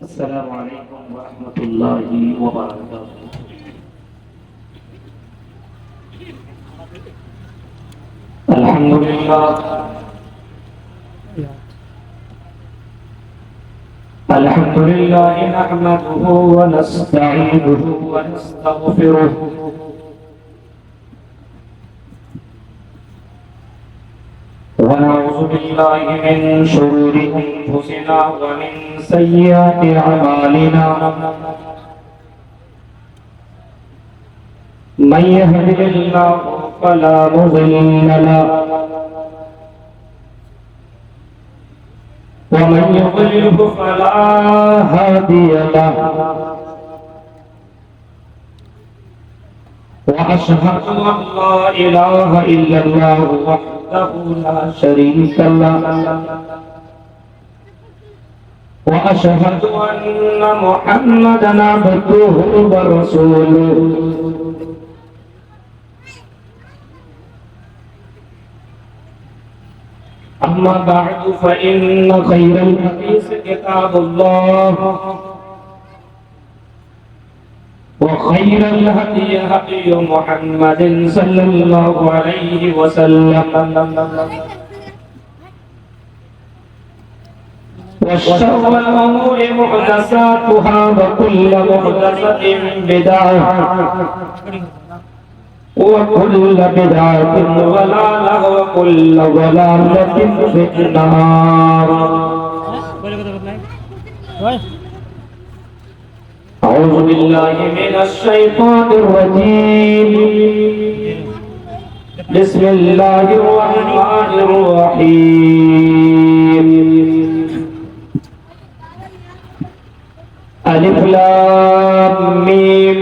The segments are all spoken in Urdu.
السلام علیکم ورحمۃ اللہ وبرکاتہ۔ الحمد لله نحمده ونستعينه ونستغفره ونعوذ بالله من شرور أنفسنا ومن سيئات أعمالنا، من يهده الله فلا مضل له ومن يضلل فلا هادي له، وأشهد أن لا إله إلا الله وحده لا شريك له، وأشهد أن محمدا عبده ورسوله، أما بعد فإن خير الحديث كتاب الله، وخير الهدي هدي محمد صلى الله عليه وسلم، وشر الأمور محدثاتها وكل محدثة بدعة وكل بدعة ضلالة وكل ضلالة في النار۔ أعوذ بالله من الشيطان الرجيم، بسم الله الرحمن الرحيم۔ ألف لام ميم،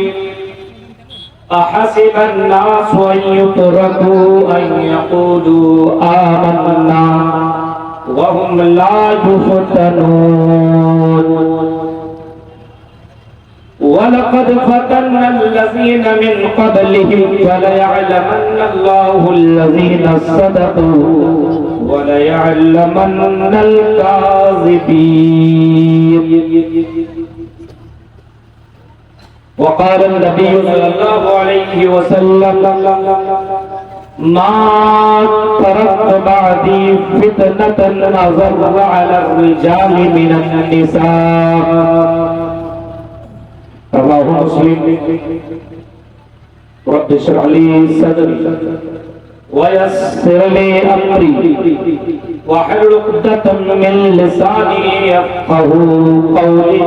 أحسب الناس أن يتركوا أن يقولوا آمنا وهم لا يفتنون، ولقد فتنا الذين من قبلهم فليعلمن الله الذين صدقوا وليعلمن الكاذبين۔ وقال النبي صلى الله عليه وسلم ما تركت بعدي فتنة أضر على الرجال من النساء، رواه مسلم۔ رب اشرح لي صدري ويسر لي أمري واحلل عقدة من لساني يفقهوا قولي،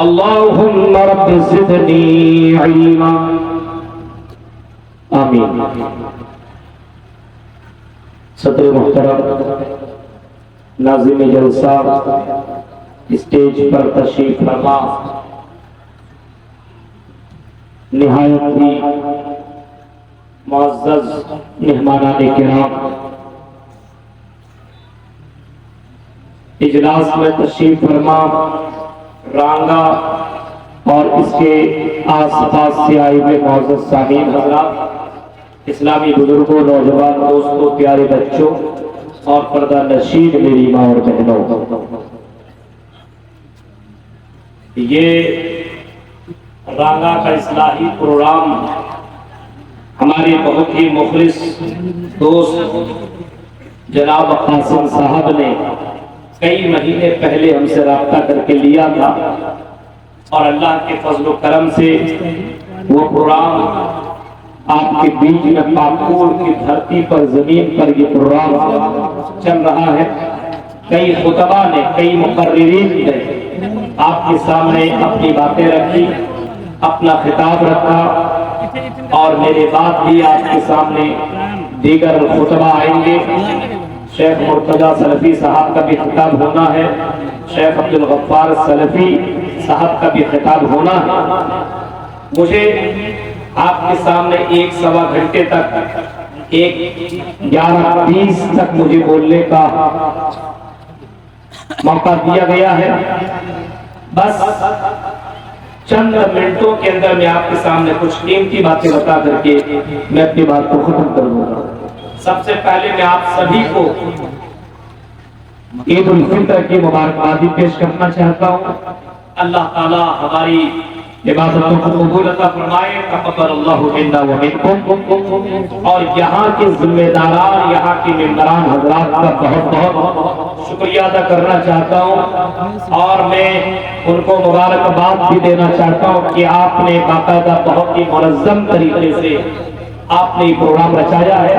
اللهم رب زدني علما، آمین۔ صدر محترم، ناظم جلسہ، اسٹیج پر تشریف فرما، نہایت ہی معزز مہمانان کرام، اجلاس میں تشریف فرما رانگا اور اس کے آس پاس سے آئے ہوئے معزز سامعین حضرات، اسلامی بزرگوں، نوجوان دوستوں، پیارے بچوں اور پردہ نشین میری ماں اور بہنوں، یہ رانگا کا اصلاحی پروگرام ہمارے بہت ہی مخلص دوست جناب قاسم صاحب نے کئی مہینے پہلے ہم سے رابطہ کر کے لیا تھا، اور اللہ کے فضل و کرم سے وہ پروگرام آپ کے بیچ میں پاکور کی دھرتی پر، زمین پر یہ پروگرام چل رہا ہے۔ کئی خطبہ نے، کئی مقررین نے آپ کے سامنے اپنی باتیں رکھی، اپنا خطاب رکھا، اور میرے بعد بھی آپ کے سامنے دیگر خطبہ آئیں گے۔ شیخ مرتضیٰ سلفی صاحب کا بھی خطاب ہونا ہے، شیخ عبدالغفار سلفی صاحب کا بھی خطاب ہونا ہے۔ مجھے آپ کے سامنے 1-1.25 گھنٹے تک، 11:20 تک مجھے بولنے کا موقع دیا گیا ہے۔ بس چند منٹوں کے اندر میں آپ کے سامنے کچھ قیمتی باتیں بتا کر کے میں اپنی بات کو ختم کر دوں گا۔ سب سے پہلے میں آپ سبھی کو عید الفطر کی مبارکبادی پیش کرنا چاہتا ہوں۔ اللہ تعالی ہماری عبادتوں کو قبول عطا فرمائے، تقبل اللہ منا و منکم۔ اور یہاں کے ذمہ داران، یہاں کے ممبران حضرات کا بہت بہت شکریہ ادا کرنا چاہتا ہوں، اور میں ان کو مبارکباد بھی دینا چاہتا ہوں کہ آپ نے باقاعدہ بہت ہی منظم طریقے سے آپ نے یہ پروگرام رچایا ہے۔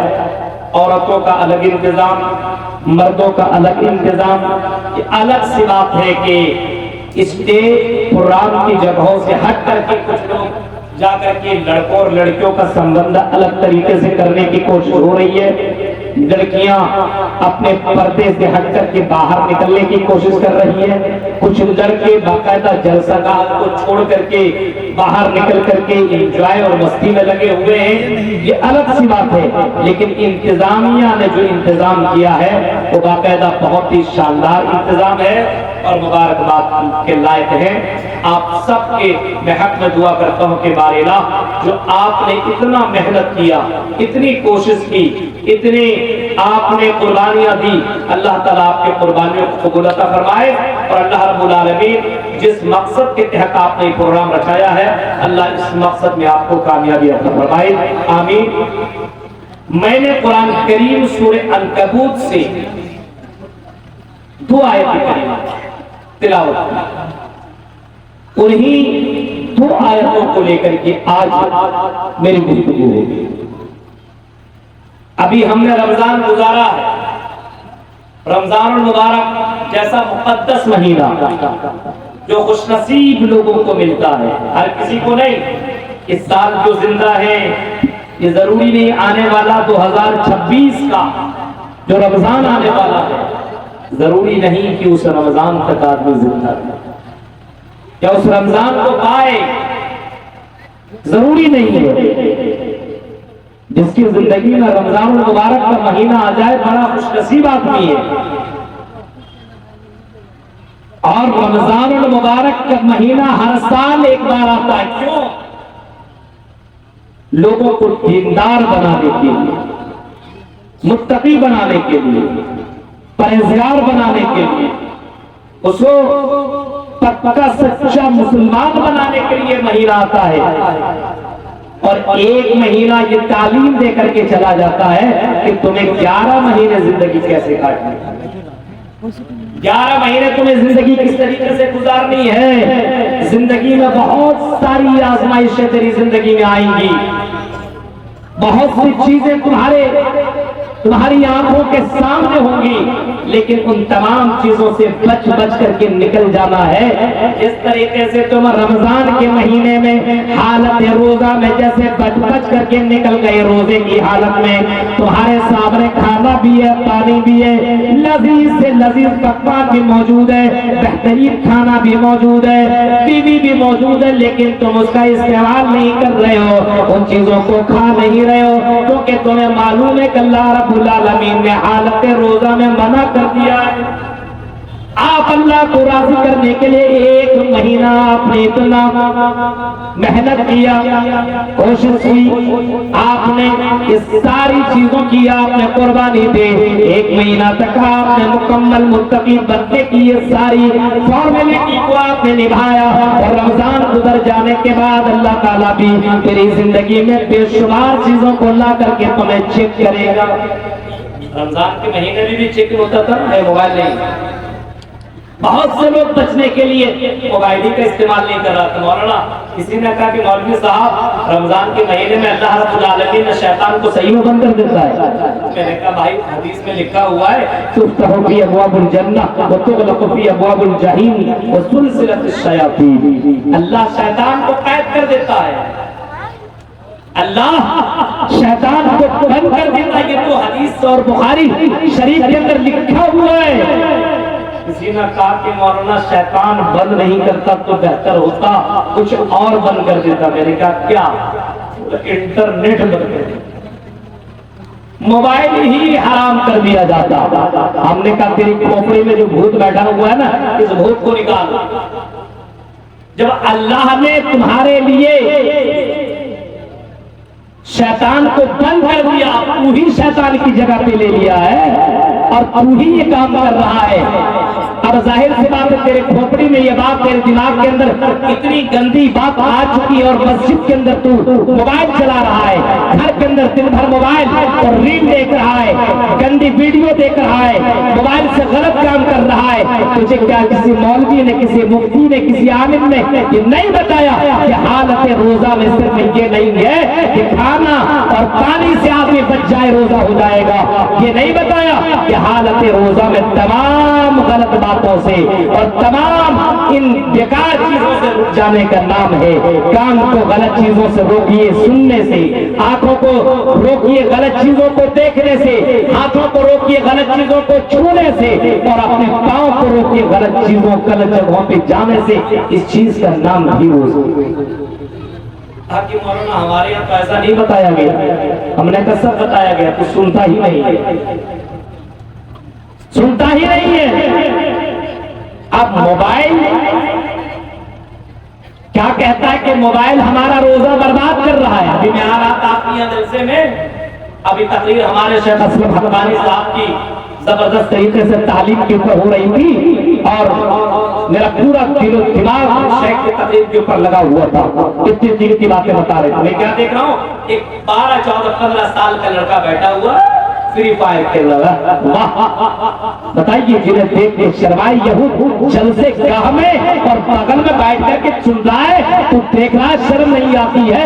عورتوں کا الگ انتظام، مردوں کا الگ انتظام۔ یہ الگ سی بات ہے کہ اسٹیج پروگرام کی جگہوں سے ہٹ کر کے کچھ لوگ جا کر کے لڑکوں اور لڑکیوں کا سمبندھ الگ طریقے سے کرنے کی کوشش ہو رہی ہے۔ لڑکیاں اپنے پردے سے ہٹ کر کے باہر نکلنے کی کوشش کر رہی ہیں، کچھ لڑکے باقاعدہ جلسہ گاہ کو چھوڑ کر کے باہر نکل کر کے انجوائے اور مستی میں لگے ہوئے ہیں۔ یہ الگ سی بات ہے، لیکن انتظامیہ نے جو انتظام کیا ہے وہ باقاعدہ بہت ہی شاندار انتظام ہے اور مبارکباد کے لائق ہے۔ آپ سب کے میں حق میں دعا کرتا ہوں کہ بار الہ جو آپ نے اتنا محنت کیا، اتنی کوشش کی، اتنی آپ نے قربانیاں دی، اللہ تعالیٰ آپ کے قربانیوں کو قبول عطا فرمائے، اور اللہ رب العالمین جس مقصد کے تحت آپ نے یہ پروگرام رچایا ہے اللہ اس مقصد میں آپ کو کامیابی عطا فرمائے، آمین۔ میں نے قرآن کریم سورہ عنکبوت سے 2 آیتیں تلاوت کی، انہی 2 آیتوں کو لے کر کے آج میری گفتگو ہوگی۔ ابھی ہم نے رمضان گزارا ہے، رمضان المبارک جیسا مقدس مہینہ جو خوش نصیب لوگوں کو ملتا ہے، ہر کسی کو نہیں۔ اس سال جو زندہ ہے، یہ ضروری نہیں آنے والا 2026 کا جو رمضان آنے والا ہے، ضروری نہیں کہ اس رمضان تک آدمی زندہ ہے یا اس رمضان کو پائے، ضروری نہیں ہے۔ جس کی زندگی میں رمضان المبارک کا مہینہ آ جائے بڑا خوش نصیب آدمی ہے۔ اور رمضان المبارک کا مہینہ ہر سال ایک بار آتا ہے، کیوں؟ لوگوں کو دیندار بنانے کے لیے، متقی بنانے کے لیے، پرہیزگار بنانے کے لیے، اس کو پکا سچا مسلمان بنانے کے لیے مہینہ آتا ہے۔ اور ایک مہینہ یہ تعلیم دے کر کے چلا جاتا ہے کہ تمہیں 11 مہینے زندگی کیسے کاٹنی ہے، 11 مہینے تمہیں زندگی کس طریقے سے گزارنی ہے۔ زندگی میں بہت ساری آزمائشیں تیری زندگی میں آئیں گی، بہت سی چیزیں تمہاری آنکھوں کے سامنے ہوں گی، لیکن ان تمام چیزوں سے بچ بچ کر کے نکل جانا ہے۔ جس طریقے سے تم رمضان کے مہینے میں حالت روزہ میں جیسے بچ بچ کر کے نکل گئے، روزے کی حالت میں تمہارے سامنے کھانا بھی ہے، پانی بھی ہے، لذیذ سے لذیذ پکوان بھی موجود ہے، بہترین کھانا بھی موجود ہے، بیوی بھی موجود ہے، لیکن تم اس کا استعمال نہیں کر رہے ہو، ان چیزوں کو کھا نہیں رہے ہو، کیونکہ تمہیں معلوم ہے کہ اللہ رب العالمین نے حالت روزہ میں منع کر دیا ہے۔ آپ اللہ کو راضی کرنے کے لیے ایک مہینہ آپ نے اتنا محنت کیا، کوشش کی، آپ نے اس ساری چیزوں کی آپ نے قربانی دے، ایک مہینہ تک آپ نے مکمل متقی بننے کی یہ ساری فارمیلٹی کو آپ نے نبھایا، اور رمضان گزر جانے کے بعد اللہ تعالیٰ بھی تیری زندگی میں بے شمار چیزوں کو لا کر کے تمہیں چیک کرے گا۔ رمضان کے مہینے میں بھی چیک ہوتا تھا، موبائل نہیں۔ بہت سے لوگ بچنے کے لیے موبائل کا استعمال نہیں کر رہا تھا۔ مولانا کسی نے کہا کہ مولوی صاحب رمضان کے مہینے میں اللہ رب العالمین نے شیطان کو صحیح میں بند کر دیتا ہے۔ میں نے کہا بھائی حدیث میں لکھا ہوا ہے تفتح فی ابواب الجنہ وتغلق فی ابواب الجحیم وسلسلۃ الشیاطین، اللہ شیطان کو قید کر دیتا ہے، اللہ شیطان کو بند کر دیتا ہے۔ یہ تو حدیث اور بخاری شریف کے اندر لکھا ہوا ہے۔ کسی نے کہا کہ مولانا شیطان بند نہیں کرتا تو بہتر ہوتا کچھ اور بند کر دیتا۔ میں نے کہا کیا؟ انٹرنیٹ بند کر دیتا، موبائل ہی حرام کر دیا جاتا۔ ہم نے کہا تیری کھوپڑی میں جو بھوت بیٹھا ہوا ہے نا، اس بھوت کو نکال۔ جب اللہ نے تمہارے لیے شیطان کو بند کر دیا، وہی شیطان کی جگہ پہ لے لیا ہے۔ اور تو ہی یہ کام کر رہا ہے۔ اب ظاہر سی بات ہے تیرے کھوپڑی میں یہ بات، تیرے دماغ کے اندر اتنی گندی بات آ چکی ہے، اور مسجد کے اندر تو موبائل چلا رہا ہے، گھر کے اندر دن بھر موبائل اور ریل دیکھ رہا ہے، گندی ویڈیو دیکھ رہا ہے، موبائل سے غلط کام کر رہا ہے۔ تجھے کیا کسی مولوی نے، کسی مفتی نے، کسی عالم نے یہ نہیں بتایا کہ حالت روزہ میں صرف یہ نہیں ہے کہ کھانا اور پانی سے آدمی بچ جائے روزہ ہو جائے گا؟ یہ نہیں بتایا کہ حالت روزہ میں تمام غلط باتوں سے اور تمام ان بیکار چیزوں سے رک جانے کا نام ہے۔ کان کو غلط چیزوں سے روکیے سننے سے، آنکھوں کو روکیے غلط چیزوں کو دیکھنے سے، ہاتھوں کو روکیے غلط چیزوں کو چھونے سے، اور اپنے پاؤں کو روکیے غلط چیزوں غلط جگہوں پہ جانے سے۔ اس چیز کا نام بھی روزہ۔ آگے مولانا ہمارے یہاں تو ایسا نہیں بتایا گیا، ہم نے تو سب بتایا گیا، تو سنتا ہی نہیں ہے، سنتا ہی نہیں ہے۔ اب موبائل کیا کہتا ہے کہ موبائل ہمارا روزہ برباد کر رہا ہے۔ ابھی میں آ رہا تھا آپ کے جلسے میں، ابھی تقریر ہمارے شیخ اسلم حقانی صاحب کی زبردست طریقے سے تعلیم کے اوپر ہو رہی تھی، اور میرا پورا دل و دماغ شیخ کی تقریر کے اوپر لگا ہوا تھا، اتنی دل کی باتیں بتا رہے تھے۔ میں کیا دیکھ رہا ہوں، ایک 12 14 15 سال کا لڑکا بیٹھا ہوا فری فائر کھیل رہا ہے۔ بتائیے جنہیں دیکھ کے شرمائے یہود جلسے گاہ میں اور بغل میں بیٹھ کر کے سن رہا ہے، تو دیکھ رہا شرم نہیں آتی ہے؟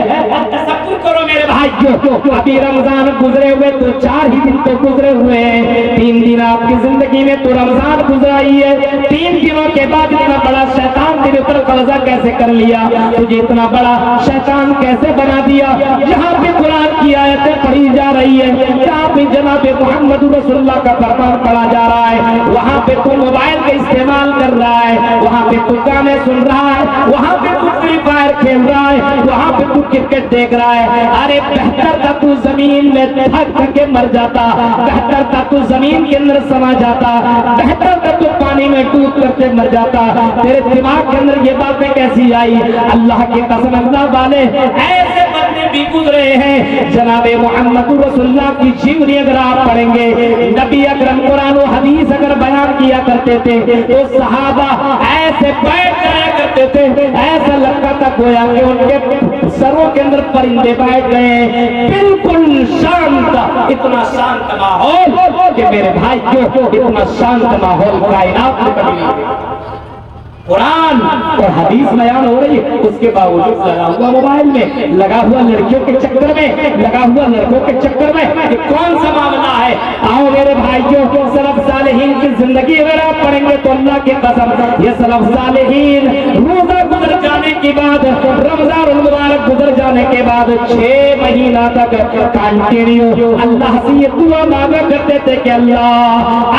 تصور کرو میرے بھائیو، ابھی رمضان گزرے ہوئے تو 4 ہی دن تو گزرے ہوئے ہیں، 3 دن آپ کی زندگی میں تو رمضان گزرا ہی ہے، 3 دنوں کے بعد اتنا بڑا شیطان تیرے اوپر قبضہ کیسے کر لیا؟ تجھے اتنا بڑا شیطان کیسے بنا دیا؟ یہاں پہ قرآن کی آیتیں پڑھی جا رہی ہے، یہاں پہ جناب محمد رسول اللہ کا فرمان پڑھا جا رہا ہے، وہاں پہ تو موبائل کا استعمال کر رہا ہے، وہاں پہ تو گانے سن رہا ہے، وہاں پہ تو فری فائر کھیل رہا ہے، وہاں پہ تو کرکٹ دیکھ رہا ہے۔ ارے بہتر تھا تو زمین میں تھک کے مر جاتا، بہتر تھا تو زمین کے اندر سما جاتا، بہتر تھا تو پانی میں ڈوب کرتے مر جاتا۔ تیرے دماغ کے اندر یہ باتیں کیسی آئی؟ اللہ کی قسم، اللہ والے ایسے بندے بھی گزرے ہیں۔ جناب محمد رسول اللہ کی جیونی اگر آپ پڑھیں گے، نبی اکرم قرآن و حدیث اگر بیان کیا کرتے تھے تو صحابہ ایسے بیٹھ جایا کرتے تھے، ایسا لگتا تھا گویا کہ ان کے سروں کے اندر پرندے بیٹھ گئے، بالکل شانت، اتنا شانت ماحول کہ میرے بھائیو، اتنا شانت ماحول کائنات میں کبھی نہیں۔ قرآن اور حدیث بیان ہو رہی ہے، اس کے باوجود لگا ہوا موبائل میں، لگا ہوا لڑکیوں کے چکر میں، لگا ہوا لڑکوں کے چکر میں۔ یہ کون سا معاملہ ہے؟ آؤ میرے بھائیوں، سلف صالحین کی زندگی اگر آپ پڑھیں گے تو اللہ کی قسم، یہ سلف صالحین روزہ گزر جانے کے بعد، رمضان المبارک گزر جانے کے بعد 6 مہینہ تک کنٹینیو اللہ سے یہ دعا مانگا کرتے تھے کہ اللہ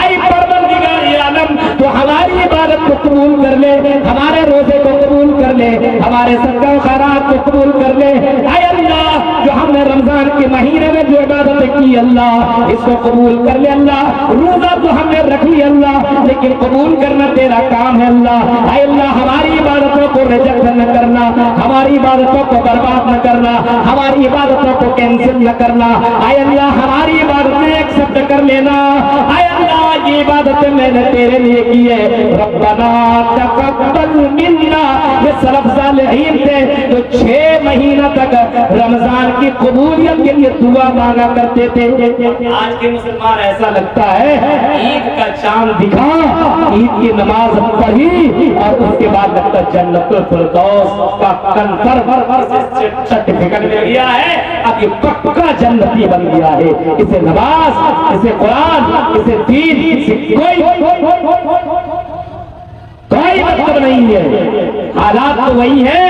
اے پروردگار عالم، تو ہماری عبادت کو قبول کر لے، ہمارے روزے کو قبول کر لے، ہمارے صدقہ و خیرات کو قبول کر لے۔ اے اللہ، جو ہم نے رمضان کے مہینے میں جو عبادت کی اللہ، اس کو قبول کر لے اللہ۔ روزہ تو ہم نے رکھی اللہ، لیکن قبول کرنا تیرا کام ہے اللہ۔ اے اللہ، ہماری عبادتوں کو ریجیکٹ نہ کرنا، ہماری عبادتوں کو برباد نہ کرنا، ہماری عبادتوں کو کینسل نہ کرنا۔ اے اللہ، ہماری عبادتیں ایکسپٹ کر لینا۔ اے اللہ، یہ عبادتیں میں نے تیرے لیے کی ہے، ربنا تقبل منا۔ یہ سلف صالحین تھے جو 6 مہینہ تک رمضان کی قبولیت کے لیے دعا مانگا کرتے تھے۔ آج کے مسلمان ایسا لگتا ہے عید کا چاند دکھا، عید کی نماز پڑھی، اور اس کے بعد لگتا جنت الفردوس کا کنفرم سرٹیفکیٹ مل گیا ہے، اب یہ پکا جنتی بن گیا ہے۔ اسے نماز، اسے قرآن، اسے دین سے کوئی مطلب نہیں ہے۔ حالات تو وہی ہے۔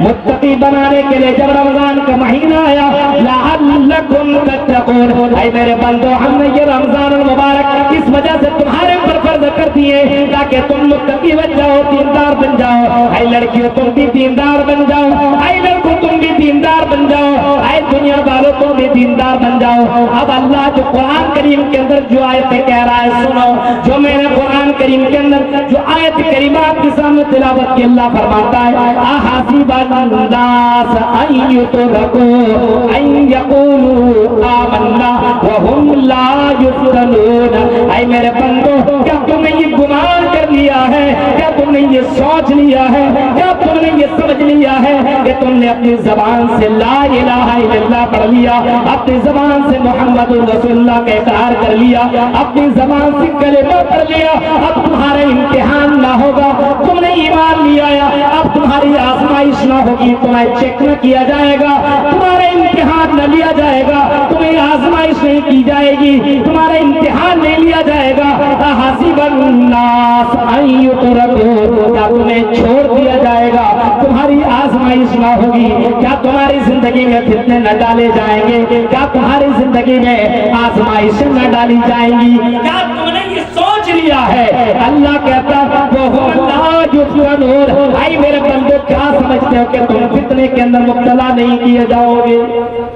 متقی بنانے کے لیے جب رمضان کا مہینہ آیا، لعلکم تتقون، اے میرے بندو، ہم نے یہ رمضان المبارک اس وجہ سے تمہارے اوپر فرض کر دیے تاکہ تم متقی بن جاؤ، دیندار بن جاؤ۔ اے لڑکیوں، تم بھی دیندار بن جاؤ، اے لڑکوں تم بھی دیندار بن جاؤ، اے دنیا والوں تم بھی دیندار بن جاؤ۔ اب اللہ جو قرآن کریم کے اندر جو آیتیں کہہ رہا ہے سنو، جو میں نے قرآن کریم کے اندر جو آیت کریمات کے سامنے تلاوت کی، اللہ فرماتا ہے احسب الناس ان يتركوا ان يقولوا آمنا وهم لا يفتنون۔ اے میرے بندو، کیا تم نے یہ گمان کر لیا ہے، کیا تم نے یہ سوچ لیا ہے، کیا تم نے یہ سمجھ لیا ہے کہ تم نے اپنی زبان سے لا الہ الا اللہ پڑھ لیا، اپنی زبان سے محمد رسول اللہ کا اقرار کر لیا، اپنی زبان سے کلمہ پڑھ لیا، اب تمہارا امتحان نہ ہوگا، تم نے ایمان لیا ہے، اب تمہاری آزمائش نہ ہوگی، تمہیں چیک نہ کیا جائے گا، تمہارا امتحان نہ لیا جائے گا، تمہیں آزمائش نہیں کی جائے گی، تمہارا امتحان نہیں لیا جائے گا۔ حسب الناس ان یترکوا، کیا تمہیں چھوڑ دیا جائے گا، تمہاری آزمائش نہ ہوگی؟ کیا تمہاری زندگی میں فتنے نہ ڈالے جائیں گے؟ کیا تمہاری زندگی میں آزمائشیں نہ ڈالی جائیں گی؟ کیا تم نے یہ سوچ لیا ہے؟ اللہ کہتا وہ لا یفتنون، بھائی میرے بندو کیا سمجھتے ہو کہ تم فتنے کے اندر مبتلا نہیں کیے جاؤ گے؟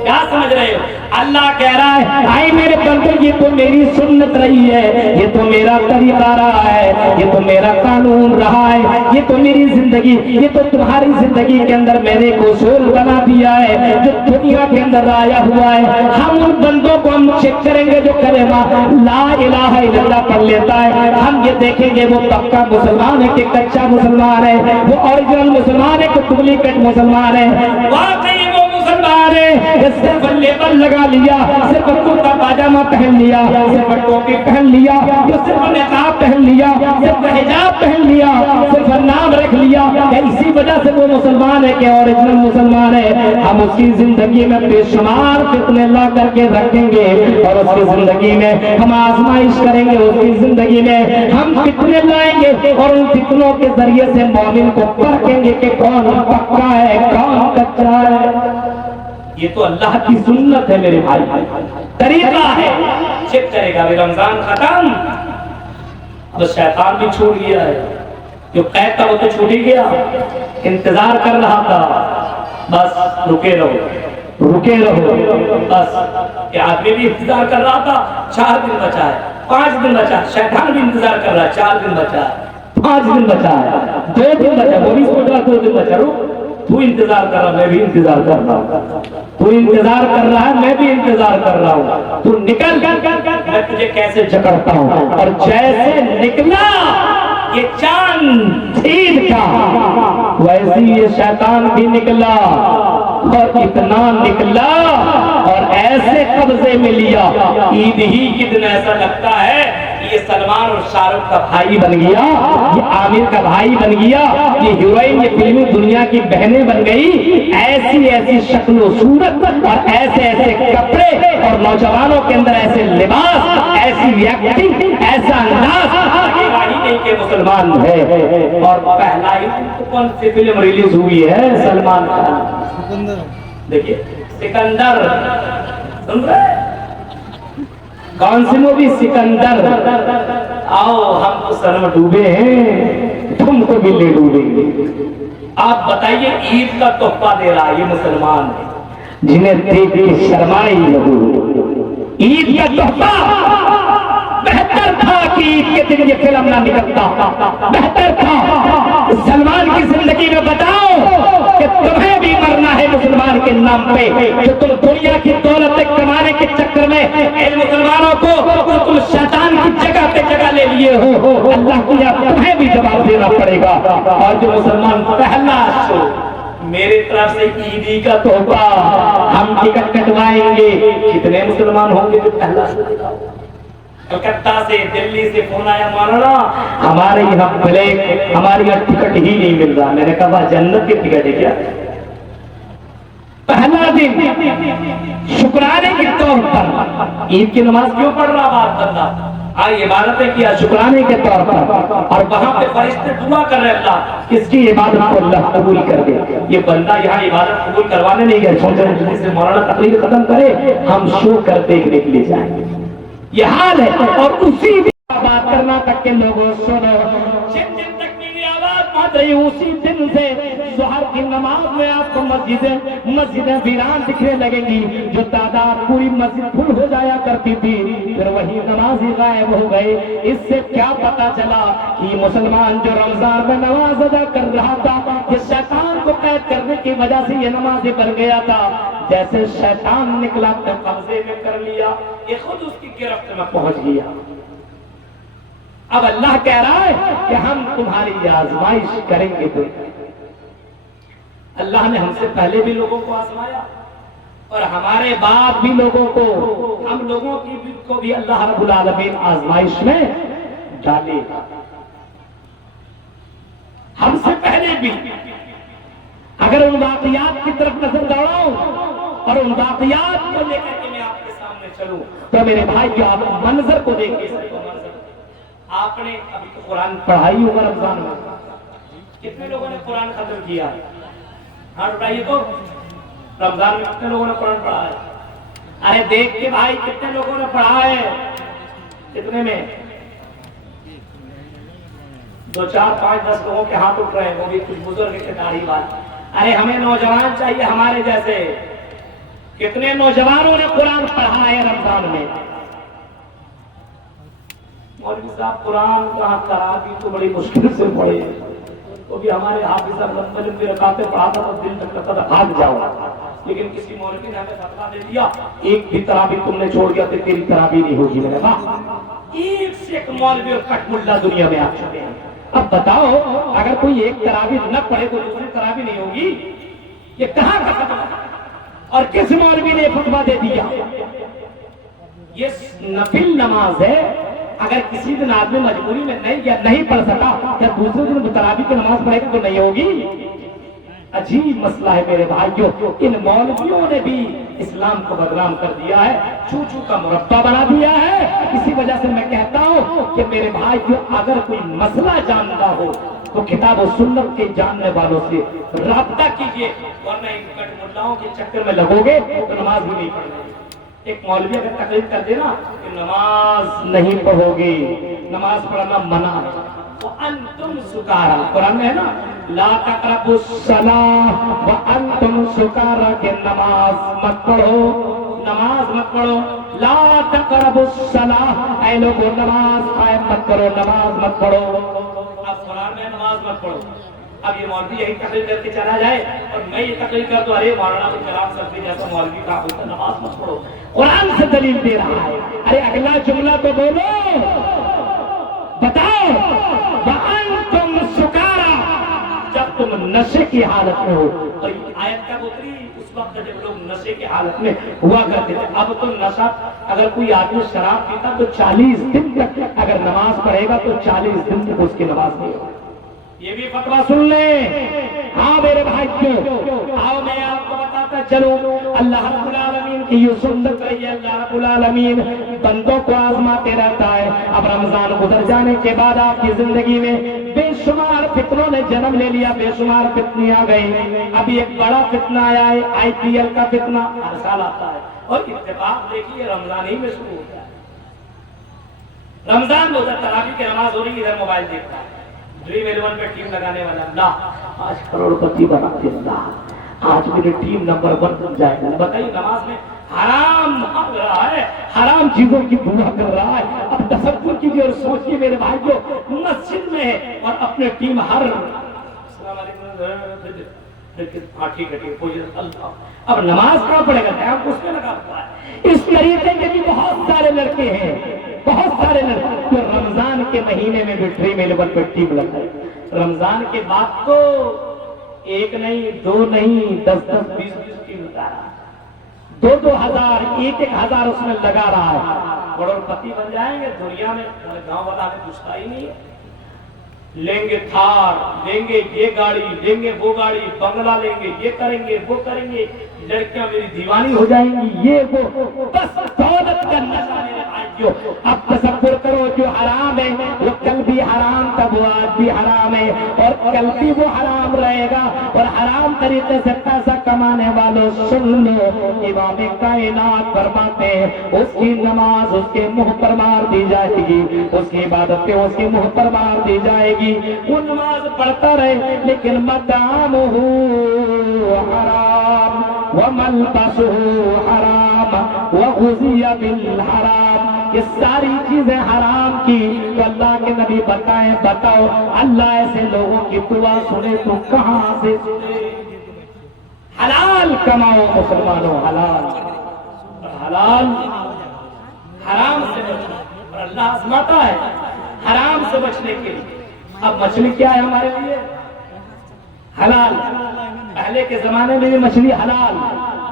کیا سمجھ رہے ہو؟ اللہ کہہ رہا ہے آئی میرے بندو یہ تو میری سنت رہی ہے، یہ تو میرا طریقہ رہا ہے، یہ تو میرا قانون رہا ہے، یہ تو میری زندگی، یہ تو تمہاری زندگی کے اندر میں نے ایک اصول بنا دیا ہے جو دنیا کے اندر آیا ہوا ہے۔ ہم ان بندوں کو ہم چیک کریں گے جو کلمہ لا الہ الا اللہ پڑھ لیتا ہے، ہم یہ دیکھیں گے وہ پکا مسلمان ہے کہ کچا مسلمان ہے، وہ اوریجنل مسلمان ہے کہ ڈپلیکیٹ مسلمان ہے، واقعی وہ مسلمان ہے صرف لیبل لگا لیا، صرف کرتا پاجامہ پہن لیا، صرف ٹوپی پہن لیا، صرف نقاب پہن لیا، صرف حجاب پہن لیا، صرف نام رکھ لیا، اسی وجہ سے وہ مسلمان ہے کہ اوریجنل مسلمان ہے۔ ہم اس کی زندگی میں بے شمار فتنے لا کر کے رکھیں گے اور اس کی زندگی میں ہم آزمائش کریں گے، اس کی زندگی میں ہم فتنے لائیں گے اور ان فتنوں کے ذریعے سے مومن کو پرکھیں گے کہ کون پکا ہے کون کچا ہے۔ یہ تو اللہ کی سنت ہے میرے بھائی، طریقہ ہے، چیک کرے گا۔ رمضان ختم، اب شیطان بھی چھوڑ گیا ہے، جو قید تھا وہ تو چھوٹ ہی گیا، انتظار کر رہا تھا، بس رکے رہو رکے رہو، بس کہ آدمی بھی انتظار کر رہا تھا، 4 دن بچا ہے، 5 دن بچا ہے، شیطان بھی انتظار کر رہا ہے، 4 دن بچا ہے، 5 دن بچا ہے، 2 دن بچا، وہ بھی سوچ رہا 2 دن بچا، رک تو انتظار کر رہا، میں بھی انتظار کر رہا ہوں، تو انتظار کر رہا ہے، میں بھی انتظار کر رہا ہوں، تو نکل میں تجھے کیسے جکڑتا ہوں، اور جیسے نکلا یہ چاند عید کا ویسے یہ شیطان بھی نکلا اور اتنا نکلا اور ایسے قبضے میں لیا، عید ہی کے دن ایسا لگتا ہے یہ سلمان اور شاہ رخ کا بھائی بن گیا، یہ عامر کا بھائی بن گیا، یہ ہیروئن یہ فلمی دنیا کی بہنیں بن گئی، ایسی ایسی شکل و صورت اور ایسے ایسے کپڑے اور نوجوانوں کے اندر ایسے لباس، ایسی ایکٹنگ، ایسا انداز کہ مسلمان ہے۔ اور پہلا ہی کون سی فلم ریلیز ہوئی ہے؟ سلمان خان، دیکھیے سکندر، سن رہے کون سی مووی؟ سکندر۔ آؤ ہم تو سر میں ڈوبے ہیں، تم کو بھی لے ڈوبیں گے۔ آپ بتائیے عید کا تحفہ دے رہا یہ مسلمان ہے جنہیں دیکھ کے شرمائی لگو۔ عید کا تحفہ بہتر تھا کہ عید کے دن یہ فلم نہ نکلتا، بہتر تھا سلمان کی زندگی میں بتاؤ کہ تمہیں بھی مرنا ہے مسلمان کے نام پہ، جو تم دنیا کی دولت کمانے کے چکر میں ان مسلمانوں کو تم شیطان کی جگہ پہ جگہ لے لیے ہو، اللہ کو تمہیں بھی جواب دینا پڑے گا۔ اور جو مسلمان پہلا شو میرے طرف سے عیدی کا تحفہ، ہم ٹکٹ کٹوائیں گے، کتنے مسلمان ہوں گے جو پہلا شو دیکھا؟ کلکتہ سے دلی سے فون آیا، مولانا ہمارے یہاں بلیک، ہمارے یہاں ٹکٹ ہی نہیں مل رہا۔ میں نے کہا جنت کی ٹکٹ ہے کیا؟ پہلا دن شکرانے کے طور پر عید کی نماز کیوں پڑھ رہا بات بندہ؟ عبادتیں کیا شکرانے کے طور پر، اور وہاں پہ فرشتے دعا کر رہے اللہ اس کی عبادت کو اللہ قبول کر دے۔ یہ بندہ یہاں عبادت قبول کروانے نہیں گئے، سوچ رہے ہیں سے مولانا تقریر ختم کرے ہم شو کر دیکھنے کے لیے جائیں گے، یہ حال ہے۔ اور اسی بات کرنا تک کے لوگوں سنو، جن جن تک میری آواز پہنچ رہی اسی دن سے ظہر کی نماز میں آپ کو مسجدیں ویران دکھنے لگیں گی، جو تعداد پوری مسجد پھل ہو جایا کرتی تھی پھر وہی نمازی غائب ہو گئے۔ اس سے کیا پتا چلا کہ مسلمان جو رمضان میں نماز ادا کر رہا تھا یہ شیطان کو قید کرنے کی وجہ سے یہ نمازی بن گیا تھا، جیسے شیطان نکلا اپنے قبضے میں کر لیا، یہ خود اس کی گرفت میں پہنچ گیا۔ اب اللہ کہہ رہا ہے کہ ہم تمہاری آزمائش کریں گے۔ تو اللہ نے ہم سے پہلے بھی لوگوں کو آزمایا اور ہمارے بعد بھی لوگوں کو، ہم لوگوں کو بھی اللہ رب العالمین آزمائش میں ڈالے گا۔ ہم سے پہلے بھی اگر ان واقعات کی طرف نظر دوڑاؤں اور ان واقعات کو لے کر کے میں آپ کے سامنے چلوں تو میرے بھائی جو آپ منظر کو دیکھیں، آپ نے ابھی تو قرآن پڑھائی ہوگا رمضان میں، کتنے لوگوں نے قرآن ختم کیا؟ ہاں بتائیے تو، رمضان میں کتنے لوگوں نے قرآن پڑھا ہے؟ ارے دیکھ کے بھائی کتنے لوگوں نے پڑھا ہے؟ کتنے میں؟ 2 4 5 10 لوگوں کے ہاتھ اٹھ رہے ہیں، وہ بھی کچھ بزرگ کے داڑھی والے۔ ارے ہمیں نوجوان چاہیے ہمارے جیسے۔ کتنے نوجوانوں نے قرآن پڑھا ہے رمضان میں؟ مولوی صاحب قرآن کہاں تراویح تو بڑی مشکل سے پڑھے، وہ بھی ہمارے حافظ صاحب لمبی رکعتیں پڑھاتا تو دل تک لگتا تھا بھاگ جاؤ، لیکن کسی مولوی نے ہمیں فتویٰ دے دیا ایک بھی تراویح تم نے چھوڑ دیا تو تیری تراویح نہیں ہوگی۔ میں نے کہا ایک سے ایک مولوی اور کٹ ملا دنیا میں آ چکے ہیں، اب بتاؤ اگر کوئی ایک تراویح نہ پڑھے تو دوسری تراویح نہیں ہوگی؟ یہ کہاں کا فتویٰ اور کس مولوی نے فتویٰ دے دیا؟ یہ نفل نماز ہے، اگر کسی دن آدمی مجبوری میں نہیں پڑھ سکا یا دوسرے دن تراویح کی نماز پڑھے گا تو نہیں ہوگی؟ عجیب مسئلہ ہے میرے بھائیوں، ان مولویوں نے بھی اسلام کو بدنام کر دیا ہے، چوچو کا مربع بنا دیا ہے۔ اسی وجہ سے میں کہتا ہوں کہ میرے بھائیوں اگر کوئی مسئلہ جانتا ہو تو کتاب و سنت کے جاننے والوں سے رابطہ کیجئے، ورنہ ان کٹ ملاؤں کے چکر میں لگو گے تو نماز بھی نہیں پڑھنے۔ ایک مولوی اگر تقریر کر دینا کہ نماز نہیں پڑھو گے، نماز پڑھنا منع ہے، وَأَنْتُمْ سُكَارَىٰ، قرآن میں ہے نا لا تقربوا الصلاة وَأَنْتُمْ سُكَارَىٰ، کہ نماز مت پڑھو، نماز مت پڑھو، لا تقربوا الصلاة، اے لوگوں نماز قائم مت کرو، نماز مت پڑھو۔ اب قرآن میں نماز مت پڑھو، اب یہ مولوی یہی تقریر کر کے چلا جائے اور میں یہ تقریر کر دوں ارے مولانا کلام سبزی جیسا مولوی کا ہوتا نماز مت پڑھو، قرآن سے دلیل دے رہا ہے۔ ارے اگلا جملہ تو بولو، بتاؤ وَأَنْتُمْ سُكَارَىٰ، جب تم نشے کی حالت میں ہو، اور آیت کا اتری اس وقت جب لوگ نشے کی حالت میں ہوا کرتے تھے، اب تو نشہ اگر کوئی آدمی شراب پیتا تو 40 دن تک اگر نماز پڑھے گا تو 40 دن تک اس کی نماز نہیں ہوگی۔ یہ بھی فتویٰ سن لیں۔ ہاں میرے بھائیوں، آؤ میں آپ کو بتاتا چلوں، اللہ رب العالمین کی یہ سنت رہی ہے، اللہ رب العالمین بندوں کو آزماتے رہتا ہے۔ اب رمضان گزر جانے کے بعد آپ کی زندگی میں بے شمار فتنوں نے جنم لے لیا، بے شمار فتنے آ گئے۔ ابھی ایک بڑا فتنہ آیا ہے، IPL کا فتنہ، ہر سال آتا ہے اور اتفاق دیکھیے رمضان ہی میں شروع ہوتا ہے۔ رمضان میں ادھر تراویح کی نماز ہو رہی ہے، ادھر موبائل دیکھتا ہے، ڈریم 11 پہ ٹیم لگانے والا اللہ آج کروڑ پتی بنا دے، اللہ آج میری ٹیم نمبر 1 بن جائے گا۔ بتائیے نماز میں حرام مانگ رہا ہے، حرام چیزوں کی دعا کر رہا ہے۔ اب تصور کیجیے اور سوچیے میرے بھائی جو مسجد میں ہے اور اپنے ٹیم ہر السلام علیکم ہاں ٹھیک ہے اللہ، اب نماز کہاں پڑے گا؟ ٹائم اس میں لگا ہوا ہے۔ اس طریقے کے بھی بہت سارے لڑکے ہیں، بہت سارے لڑکے جو رمضان کے مہینے میں بھی ڈریم 11 پہ ٹیم لگائے، رمضان کے بعد تو ایک نہیں، 2 نہیں، 10 10 20 20 ٹیم لگا رہا ہے، 2 ہزار 1 ہزار اس میں لگا رہا ہے۔ کروڑ پتی بن جائیں گے دنیا میں، گاؤں والا کے پوچھتا ہی نہیں ہے۔ لیں گے تھار، لیں گے یہ گاڑی، لیں گے وہ گاڑی، بنگلہ لیں گے، یہ کریں گے وہ کریں گے، لڑکیاں میری دیوانی ہو جائیں گی، یہ وہ، بس دولت کا نشہ میرے بھائیوں۔ اب تصور کرو جو حرام ہے وہ کل بھی حرام تھا، وہ آج بھی حرام ہے اور کل بھی وہ حرام رہے گا۔ اور حرام طریقے سے پیسہ کمانے والوں سن لو، امام کائنات فرماتے ہیں اس کی نماز اس کے منہ پر مار دی جائے گی، اس کی عبادتیں اس کے منہ پر مار دی جائے گی۔ وہ نماز پڑھتا رہے لیکن مطعمہ حرام وملبسہ حرام وغذی بالحرام، یہ ساری چیزیں حرام کی۔ تو اللہ کے نبی بتائیں، بتاؤ اللہ ایسے لوگوں کی دعا سنے تو کہاں سے سنے؟ حلال کماؤ مسلمانوں، حلال، اور حلال حرام سے بچو، اور اللہ آزماتا ہے حرام سے بچنے کے لیے۔ اب مچھلی کیا ہے ہمارے لیے؟ حلال۔ پہلے کے زمانے میں بھی مچھلی حلال،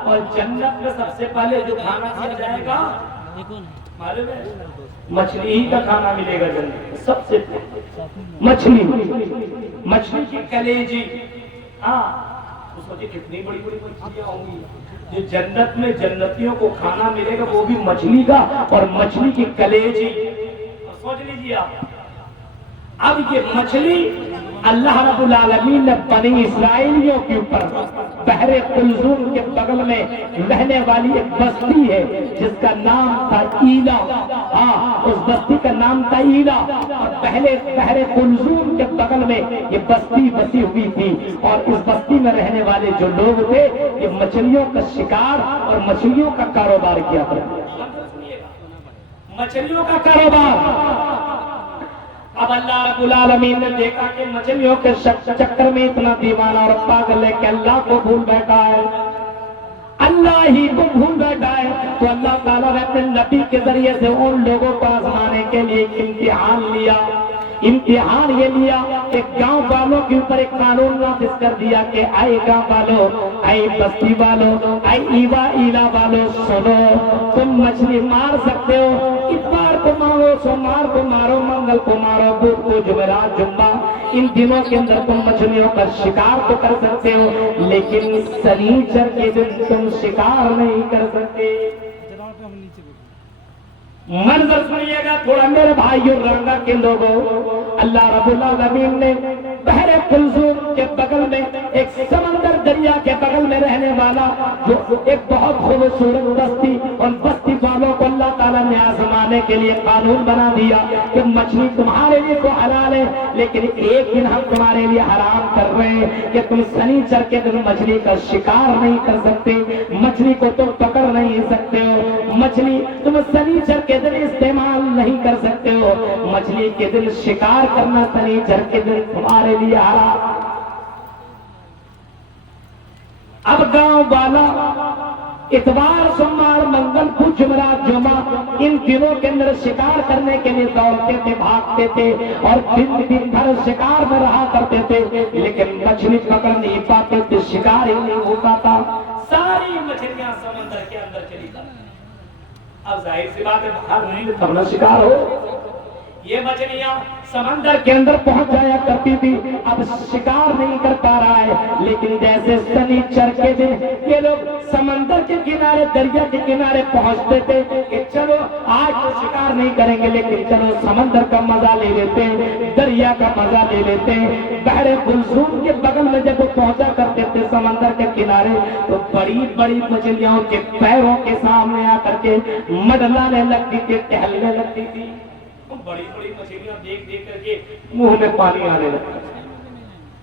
اور جنت میں سب سے پہلے جو کھانا کھایا جائے گا معلوم ہے؟ مچھلی ہی کا کھانا ملے گا جنت میں سب سے پہلے، مچھلی، مچھلی کی کلیجی۔ ہاں سوچے کتنی بڑی بڑی مچھلیاں ہوں گی جو جنت میں جنتیوں کو کھانا ملے گا، وہ بھی مچھلی کا، اور مچھلی کی کلیجی۔ سوچ لیجیے آپ، اب یہ مچھلی اللہ رب العالمین نے بنی اسرائیلیوں کے اوپر بحر قلزم کے بغل میں رہنے والی ایک بستی ہے جس کا نام تھا ایلا۔ ہاں اس بستی کا نام تھا ایلا، اور پہلے بحر قلزم کے بغل میں یہ بستی بسی ہوئی تھی، اور اس بستی میں رہنے والے جو لوگ تھے یہ مچھلیوں کا شکار اور مچھلیوں کا کاروبار کیا کرتے تھے، مچھلیوں کا کاروبار۔ اب اللہ رب العالمین نے دیکھا کہ مچھلیوں کے چکر میں اتنا دیوانہ اور پاگل ہے کہ اللہ کو بھول بیٹھا ہے، اللہ ہی کو بھول بیٹھا ہے، تو اللہ تعالیٰ نے اپنے نبی کے ذریعے سے ان لوگوں کو آزمانے کے لیے ایک امتحان لیا۔ امتحان یہ لیا کہ گاؤں والوں کے اوپر ایک قانون نافذ کر دیا کہ اے گاؤں والوں، اے بستی والوں، اے ایوا ایلا والوں، سنو، تم مچھلی مار سکتے ہو، اتوار کو مارو، سوموار کو مارو، منگل کو مارو، بدھ کو، جمعرات، جمعہ، ان دنوں کے اندر تم مچھلیوں کا شکار تو کر سکتے ہو، لیکن سنیچر کے دن تم شکار نہیں کر سکتے۔ منظر سنیے گا تھوڑا میرے بھائیوں رنگا کے لوگوں، اللہ رب العالمین نے بحر قلزم کے بغل میں ایک سمندر دریا کے بغل میں رہنے والا جو ایک بہت خوبصورت بستی، اور بستی والوں کو اللہ تعالیٰ نے آزمانے کے لیے قانون بنا دیا کہ مچھلی تمہارے لیے تو حلال ہے، لیکن ایک دن ہم تمہارے لیے حرام کر رہے ہیں کہ تم سنیچر کے دن مچھلی کا شکار نہیں کر سکتے، مچھلی کو تم پکڑ نہیں سکتے ہو، مچھلی تم سنیچر کے دن استعمال نہیں کر سکتے ہو، مچھلی کے دن شکار کرنا سنیچر کے دن تمہارے لیے حرام۔ اب گاؤں والا اتوار، سوموار، منگل، بدھ، جمعرات، جمعہ، ان دنوں کے اندر شکار کرنے کے لیے دوڑتے تھے، بھاگتے تھے، اور دن دن بھر شکار میں رہا کرتے تھے، لیکن مچھلی پکڑ نہیں پاتے تھے، شکار ہی نہیں ہو پاتا، ساری مچھلیاں سمندر کے اندر چلی جاتی۔ اب ظاہر سی بات ہے باہر نہیں تب نہ شکار ہو، یہ مچھلیاں سمندر کے اندر پہنچ جایا کرتی تھی، اب شکار نہیں کر پا رہا ہے، لیکن جیسے سنیچر کے دن یہ لوگ سمندر کے کنارے، دریا کے کنارے پہنچتے تھے کہ چلو آج تو شکار نہیں کریں گے، لیکن چلو سمندر کا مزہ لے لیتے ہیں، دریا کا مزہ لے لیتے ہیں۔ بحر قلزم کے بغل میں جب وہ پہنچا کرتے تھے سمندر کے کنارے، تو بڑی بڑی مچھلیاں کے پیروں کے سامنے آ کر کے مڈلانے لگتی تھی، ٹہلنے لگتی تھی، بڑی بڑی مچھلیاں دیکھ دیکھ کر کے منہ میں پانی آنے لگتا ہے۔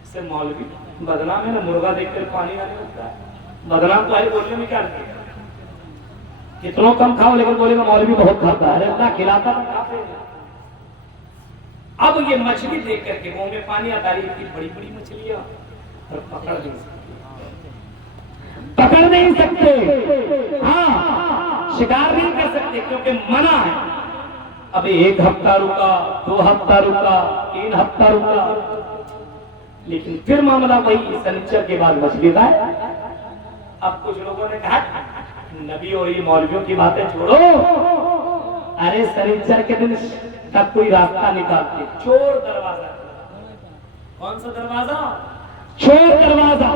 اس سے مولوی بدنام ہے نا، مرغا دیکھ کر پانی آنے لگتا ہے، بدنام تو ہے بولنے میں کیا نہیں، کتنوں کم کھاؤ لیکن بولے گا مولوی بہت کھاتا ہے، اللہ کھلاتا ہے۔ اب یہ مچھلی دیکھ کر کے منہ میں پانی آتا ہے، اتنی بڑی بڑی مچھلیاں، اور پکڑ نہیں سکتے، ہاں شکار نہیں کر سکتے کیونکہ منع ہے۔ اب ایک ہفتہ رکا، 2 ہفتہ رکا، 3 ہفتہ رکا، لیکن پھر معاملہ وہی، سنیچر کے بعد مچھلی گائے۔ اب کچھ لوگوں نے کہا نبی اور یہ مولویوں کی باتیں چھوڑو، ارے سنیچر کے دن تب کوئی راستہ نکالتے، چور دروازہ۔ کون سا دروازہ؟ چور دروازہ۔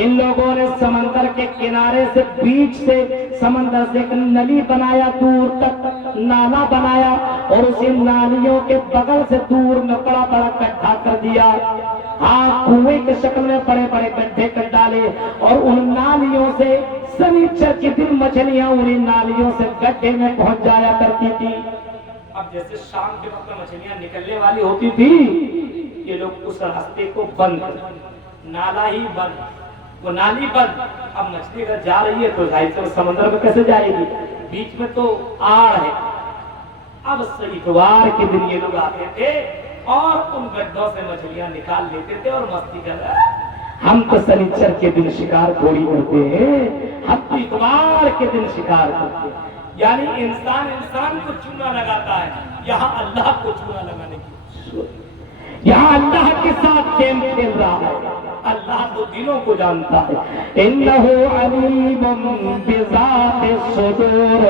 ان لوگوں نے سمندر کے کنارے سے، بیچ سے، سمندر سے ایک نلی بنایا، دور تک نالا بنایا، اور اسی نالیوں کے بغل سے دور میں بڑا بڑا گڈھا کر دیا، ہاں کنویں کی شکل میں بڑے بڑے گڈھے کر ڈالے، اور ان نالیوں سے سنیچر کے دن مچھلیاں انہیں نالیوں سے گڈھے میں پہنچ جایا کرتی تھی۔ اب جیسے شام کے وقت مچھلیاں نکلنے والی ہوتی تھی، یہ لوگ اس راستے کو بند کر، نالا ہی بند، وہ نالی بند۔ اب مچھلی اگر جا رہی ہے تو ظاہر سے سمندر میں کیسے جائے گی، بیچ میں تو آڑ ہے۔ اب اتوار کے دن یہ لوگ آتے تھے اور ان گڈھوں سے مچھلیاں نکال لیتے تھے اور مستی کر رہے، ہم تو سنیچر کے دن شکار تھوڑی کرتے ہیں، ہم تو اتوار کے دن شکار کرتے ہیں۔ یعنی انسان کو چونا لگاتا ہے، یہاں اللہ کو چونا لگانے کی، یہاں اللہ کے ساتھ گیم کھیل رہا ہے۔ اللہ تو دلوں کو جانتا ہے۔ انہ علیم بذات الصدور،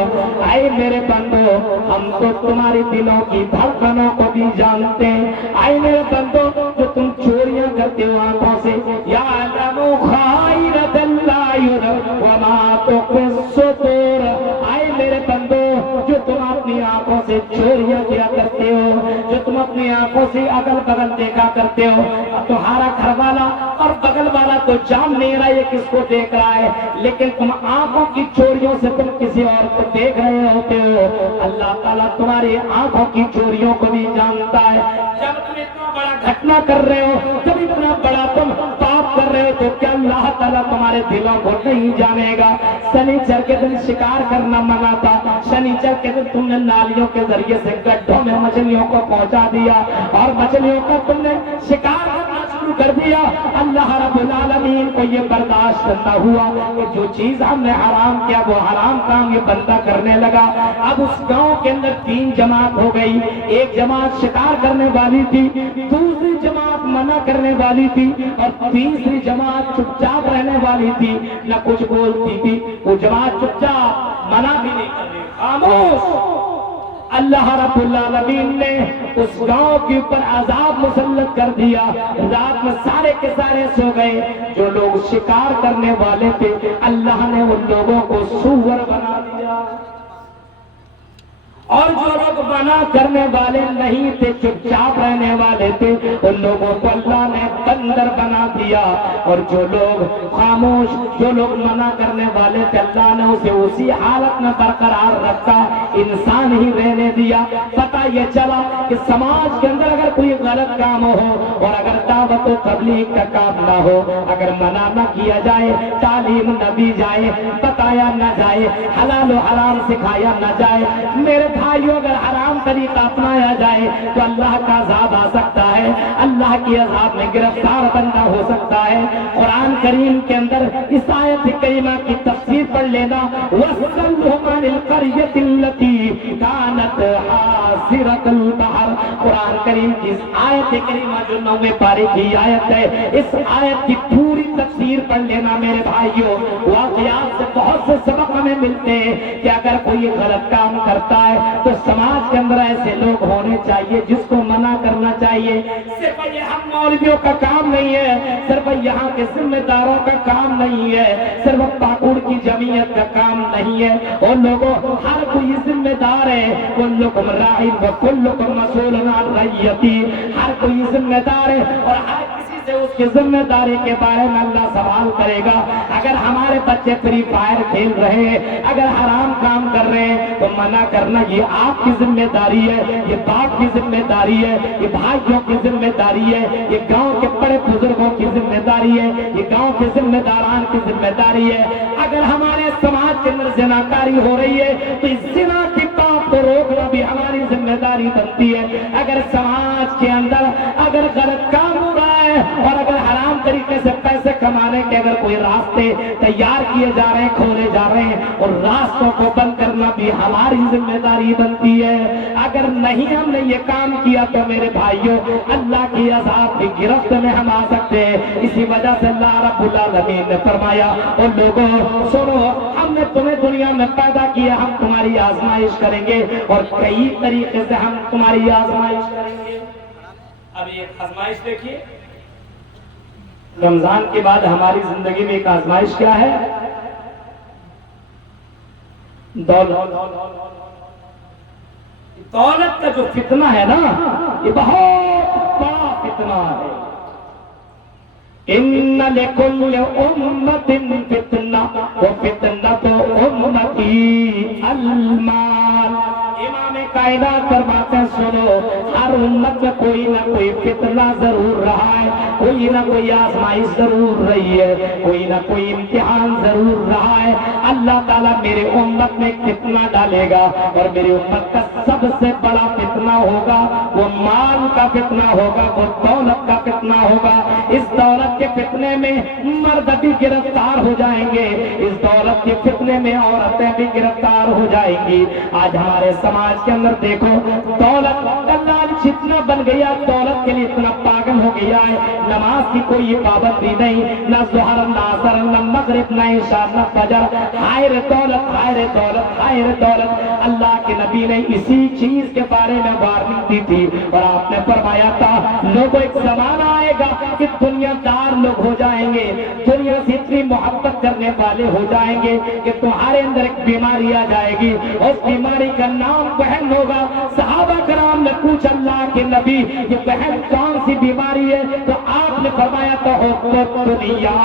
اے میرے بندو ہم تو تمہاری دلوں کی دھڑکنوں کو بھی جانتے ہیں۔ اے میرے بندو جو تم چوریاں کرتے ہو آنکھوں سے، یعلم خائنۃ الاعین وما تخفی الصدور، اے میرے بندو جو تم اپنی آنکھوں سے چوریاں کیا کرتے ہو، جو تم اپنی آنکھوں سے اگل بغل دیکھا کرتے ہو، تمہارا گھر والا اور بغل والا تو جان نہیں رہا یہ کس کو دیکھ رہا ہے، لیکن تم آنکھوں کی چوریوں سے تم کسی اور کو دیکھ رہے ہوتے ہو۔ اللہ تعالیٰ تمہاری آنکھوں کی چوریوں کو بھی جانتا ہے۔ جب تم اتنا بڑا گھٹنا کر رہے ہو، جب اتنا بڑا تم پاپ کر رہے ہو، تو کیا اللہ تعالیٰ تمہارے دلوں کو نہیں جانے گا؟ شنیچر کے دن شکار کرنا منع تھا، شنیچر کے دن تم نے نالیوں کے ذریعے سے گڈھوں میں مچھلیوں کو پہنچا دیا اور مچھلیوں کا تم نے شکار کرنا شروع کر دیا۔ اللہ رب العالمین کو یہ برداشت نہ ہوا کہ جو چیز ہم نے حرام کیا وہ حرام کام یہ بندہ کرنے لگا۔ اب اس گاؤں کے اندر 3 جماعت ہو گئی، ایک جماعت شکار کرنے والی تھی، دوسری جماعت منع کرنے والی تھی، اور تیسری جماعت چپ چاپ رہنے والی تھی، نہ کچھ بولتی تھی۔ وہ جماعت چپ چاپ، منع بھی نہیں کر رہی، خاموش۔ اللہ رب العالمین نے اس گاؤں کے اوپر عذاب مسلط کر دیا، رات میں سارے کے سارے سو گئے۔ جو لوگ شکار کرنے والے تھے اللہ نے ان لوگوں کو سور بنا دیا، اور جو لوگ منع کرنے والے نہیں تھے، چپ چاپ رہنے والے تھے، ان لوگوں کو اللہ نے بندر بنا دیا، اور جو لوگ خاموش، جو لوگ منع کرنے والے تھے اللہ نے اسے اسی حالت میں برقرار رکھا، انسان ہی رہنے دیا۔ پتہ یہ چلا کہ سماج کے اندر اگر کوئی غلط کام ہو اور اگر دعوت و تبلیغ کا کام نہ ہو، اگر منع نہ کیا جائے، تعلیم نہ دی جائے، بتایا نہ جائے، حلال و حرام سکھایا نہ جائے، میرے بھائیو اگر حرام طریقہ اپنایا جائے تو اللہ کا عذاب آ سکتا ہے، اللہ کی عذاب میں گرفتار بندہ ہو سکتا ہے۔ قرآن کریم کے اندر اس آیت کریمہ کی تفسیر پڑھ لینا، وَاسْأَلْهُمْ عَنِ الْقَرْيَةِ الَّتِي كَانَتْ حَاضِرَةَ الْبَحْرِ، قرآن کریم کی اس آیت کریمہ جو 9ویں پارے کی آیت ہے، اس آیت کی پوری تفسیر پڑھ لینا میرے بھائیو۔ واقعات سے بہت سے سبق ہمیں ملتے ہیں کہ اگر کوئی غلط کام کرتا ہے تو سماج کے اندر ایسے لوگ ہونے چاہیے جس کو منع کرنا چاہیے۔ صرف یہ ہم مولویوں کا کام نہیں ہے، صرف یہاں کے ذمہ داروں کا کام نہیں ہے، صرف پاکوڑ کی جمعیت کا کام نہیں ہے، ان لوگوں ہر کوئی ذمہ دار ہے۔ کلکم راع وکلکم مسئول عن رعیتہ، ہر کوئی ذمہ دار ہے اور ہر کسی سے اس کی ذمہ داری کے بارے میں اللہ سوال کرے گا۔ اگر ہمارے بچے فری فائر کھیل رہے ہیں، اگر حرام کام کر رہے ہیں تو منع کرنا یہ آپ کی ذمہ داری ہے، یہ باپ کی ذمہ داری ہے، یہ بھائیوں کی ذمہ داری ہے، یہ گاؤں کے بڑے بزرگوں کی ذمہ داری ہے، یہ گاؤں کے ذمہ داران کی ذمہ داری ہے۔ اگر ہمارے سماج کے اندر زناکاری ہو رہی ہے تو اس زنا کی پاپ کو روکنا بھی ہماری ذمہ داری بنتی ہے۔ اگر سماج کے اندر اگر غلط کام ہو رہا ہے اور اگر حرام طریقے سے پیسے کمانے کے اگر کوئی راستے تیار کیے جا رہے ہیں، کھولے جا رہے ہیں، اور راستوں کو بند کرنا بھی ہماری ذمہ داری بنتی ہے۔ اگر نہیں ہم نے یہ کام کیا تو میرے بھائیوں اللہ کی عذاب کی گرفت میں ہم آ سکتے ہیں۔ اسی وجہ سے اللہ رب العالمین نے فرمایا، اور لوگوں سنو، ہم نے تمہیں دنیا میں پیدا کیا، ہم تمہاری آزمائش کریں گے اور کئی طریقے سے ہم تمہاری آزمائش کریں گے۔ اب ایک آزمائش دیکھیے، رمضان کے بعد ہماری زندگی میں ایک آزمائش کیا ہے؟ دولت کا جو فتنہ ہے نا، یہ بہت بڑا فتنہ ہے۔ ان لکل امت فتنہ وفتنۃ امتی المال، امام کائنات فرماتے ہیں سنو، ہر امت میں کوئی نہ کوئی فتنہ ضرور رہا ہے، کوئی نہ کوئی آزمائش ضرور رہی ہے، کوئی نہ کوئی امتحان ضرور رہا ہے۔ اللہ تعالیٰ میرے امت میں فتنہ ڈالے گا، اور میری امت کا سب سے بڑا فتنہ ہوگا وہ مال کا فتنہ ہوگا، وہ دولت کا فتنہ ہوگا. اس دولت کے فتنے میں مرد بھی گرفتار ہو جائیں گے, اس دولت کے فتنے میں عورتیں بھی گرفتار ہو جائیں گی. آج ہمارے سماج کے اندر دیکھو دولت کا لالچ اتنا بن گیا, دولت کے لیے اتنا پاگل ہو گیا ہے, نماز کی کوئی پابندی نہیں, نہ ظہر نہ عصر نہ مغرب نہ عشاء نہ فجر. خیر دولت خیر دولت خیر دولت. اللہ کے نبی نے اسی چیز کے بارے میں وارننگ دی تھی اور آپ نے فرمایا تھا لوگوں ایک زمانہ آئے گا کہ دنیا دار لوگ ہو جائیں گے, دنیا سے اتنی محبت کرنے والے ہو جائیں گے کہ تمہارے اندر ایک بیماری آ جائے گی, اس بیماری کا نام بہن ہوگا. صحابہ کرام نے پوچھا اللہ کے نبی یہ بہن کون سی بیماری ہے؟ تو آپ نے فرمایا تو دنیا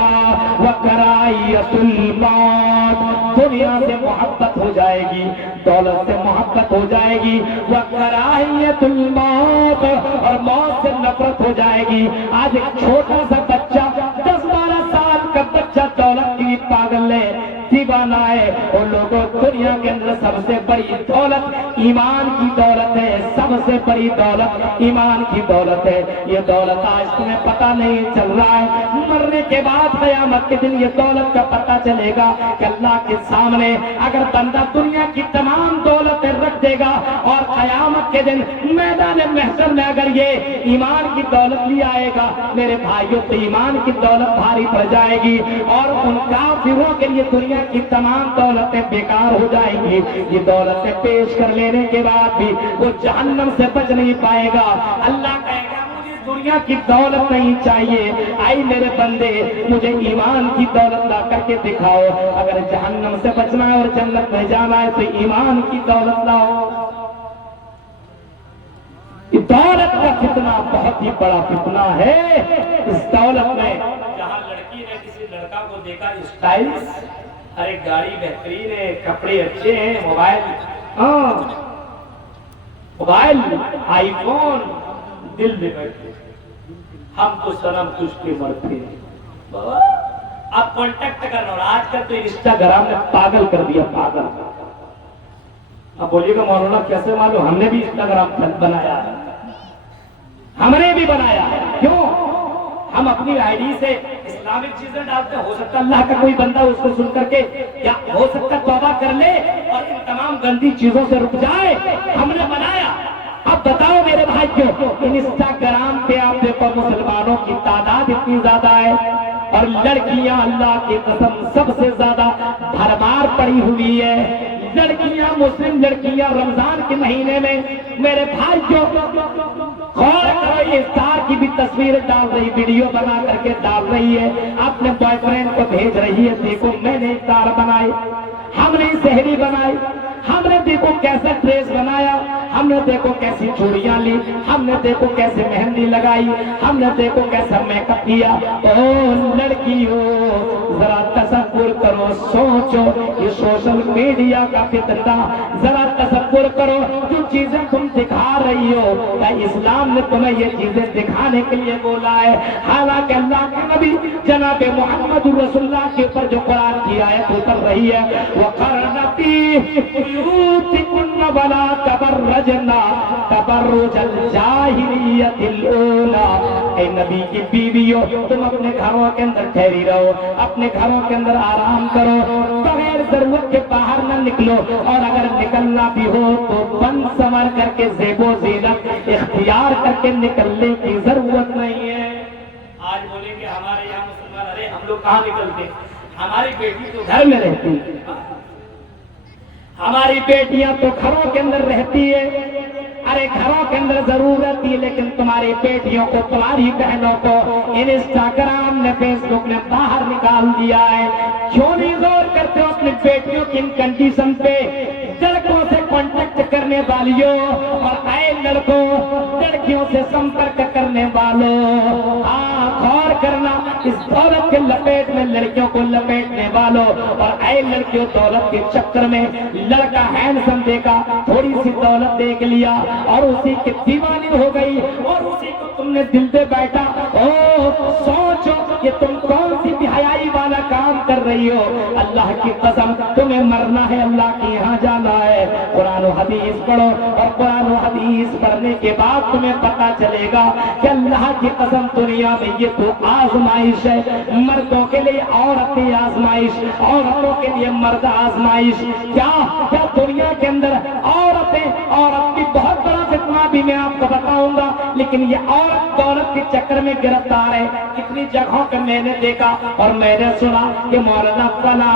وکرائیت الموت, دنیا سے محبت ہو جائے گی, دولت سے محبت ہو جائے گی, وکرائیت الموت, اور موت سے نفرت ہو جائے گی. آج ایک چھوٹا سا بچہ 10-12 سال کا بچہ دولت کی پاگل ہے, دیوانہ ہے. اور لوگوں دنیا کے اندر سب سے بڑی دولت ایمان کی دولت ہے, سب سے بڑی دولت ایمان کی دولت ہے. یہ دولت آج تمہیں پتہ نہیں چل رہا ہے, مرنے کے بعد قیامت کے دن یہ دولت کا پتہ چلے گا کہ اللہ کے سامنے اگر بندہ دنیا کی تمام دولتیں رکھ دے گا اور قیامت کے دن میدان محشر میں اگر یہ ایمان کی دولت لے آئے گا, میرے بھائیوں تو ایمان کی دولت بھاری پڑ جائے گی اور ان کافروں کے لیے دنیا کی تمام دولتیں بیکار ہو جائیں گی. یہ دولتیں پیش کر لینے کے بعد بھی وہ جہنم سے بچ نہیں پائے گا. اللہ کہے گا مجھے دنیا کی دولت نہیں چاہیے, آئی میرے بندے مجھے ایمان کی دولت لا کر کے دکھاؤ. اگر جہنم سے بچنا ہے اور جنت میں جانا ہے تو ایمان کی دولت لاؤ. دولت کا فتنہ بہت ہی بڑا فتنہ ہے. اس دولت میں جہاں لڑکی نے کسی لڑکا کو دیکھا اسٹائل, ارے گاڑی بہترین ہے, کپڑے اچھے ہیں, موبائل آئی فون, دل میں بیٹھے ہم تو صنم کچھ کے مرتے ہیں. بابا آپ کانٹیکٹ کرنا, اور آج کل تو انسٹاگرام نے پاگل کر دیا, پاگل. اب بولیے گا مولانا کیسے معلوم؟ ہم نے بھی انسٹاگرام بنایا ہے, ہم نے بھی بنایا ہے. کیوں؟ ہم اپنی آئی ڈی سے اسلامک چیزیں ڈالتے ہیں. ہو سکتا اللہ کا کوئی بندہ اس کو سن کر کے یا ہو سکتا توبہ کر لے اور ان تمام گندی چیزوں سے رک جائے. ہم نے بنایا. اب بتاؤ میرے بھائی کیوں انسٹاگرام پہ آپ دیکھو مسلمانوں کی تعداد اتنی زیادہ ہے اور لڑکیاں اللہ کی قسم سب سے زیادہ بھرمار پڑی ہوئی ہے. لڑکیاں, مسلم لڑکیاں رمضان کے مہینے میں میرے بھائی جو غور کرو افطار کی بھی تصویر ڈال رہی, ویڈیو بنا کر کے ڈال رہی ہے, اپنے بوائے فرینڈ کو بھیج رہی ہے, دیکھو میں نے افطار بنائی, ہم نے سحری بنائی, ہم نے دیکھو کیسا ڈریس بنایا, ہم نے دیکھو کیسی چوڑیاں لی, ہم نے دیکھو کیسے مہندی لگائی, ہم نے دیکھو کیسا میک اپ کیا. او لڑکیوں ذرا تصور کرو, سوچو یہ سوشل میڈیا کا فتنہ, ذرا تصور کرو جو چیزیں تم دکھا رہی ہو کیا اسلام نے تمہیں یہ چیزیں دکھانے کے لیے بولا ہے؟ حالانکہ اللہ کے نبی جناب محمد رسول اللہ کے اوپر جو قرآن کی آیت اتر رہی ہے وَقَرْنَ فِي بُيُوتِكُنَّ وَلَا تَبَرَّجْنَ تَبَرُّجَ الْجَاهِلِيَّةِ الْأُولَىٰ. اے نبی کی بیویوں تم اپنے گھروں کے اندر ٹھہری رہو, اپنے گھروں کے اندر آرام کرو, بغیر ضرورت کے باہر نہ نکلو, اور اگر نکلنا بھی ہو تو بن سنور کر کے زیب و زینت اختیار کر کے نکلنے کی ضرورت نہیں ہے. آج بولیں گے ہمارے یہاں مسلمان, ارے ہم لوگ کہاں نکلتے, ہماری بیٹی تو گھر میں رہتی ہے, ہماری بیٹیاں تو گھروں کے اندر رہتی ہے. ارے گھروں کے اندر ضرور رہتی ہے, لیکن تمہاری بیٹیوں کو, تمہاری بہنوں کو انسٹاگرام نے, فیس بک نے باہر نکال دیا ہے. کیوں نہیں غور کرتے ہو اپنی بیٹیوں کی ان کنڈیشن پہ؟ لڑکوں سے کانٹیکٹ کرنے والیوں اور اے لڑکوں لڑکیوں سے سمپرک کرنے والوں, غور کرنا اس دولت کے لپیٹ میں لڑکیوں کو لپیٹنے والوں, اور اے لڑکیوں دولت کے چکر میں لڑکا ہینڈسم دیکھا, تھوڑی سی دولت دیکھ لیا اور اسی کی دیوانی ہو گئی اور اسی کو تم نے دل پہ بیٹھا. سوچو کہ تم کون سی بے حیائی والا کام کر رہی ہو. اللہ کی قسم تمہیں مرنا ہے اللہ کے یہاں جانا ہے، قرآن و حدیث پڑھو، اور قرآن و حدیث پڑھنے کے بعد تمہیں پتا چلے گا کہ اللہ کی قسم دنیا میں یہ تو آزمائش ہے، مردوں کے لیے عورتیں آزمائش، عورتوں کے لیے مرد آزمائش۔ کیا دنیا کے اندر عورت کی بہت بڑا فتنہ بھی میں آپ کو بتاؤں گا، لیکن یہ عورت دولت کے چکر میں گرفتار ہے۔ کتنی جگہوں پہ میں نے دیکھا اور میں نے سنا کہ مولانا فلاں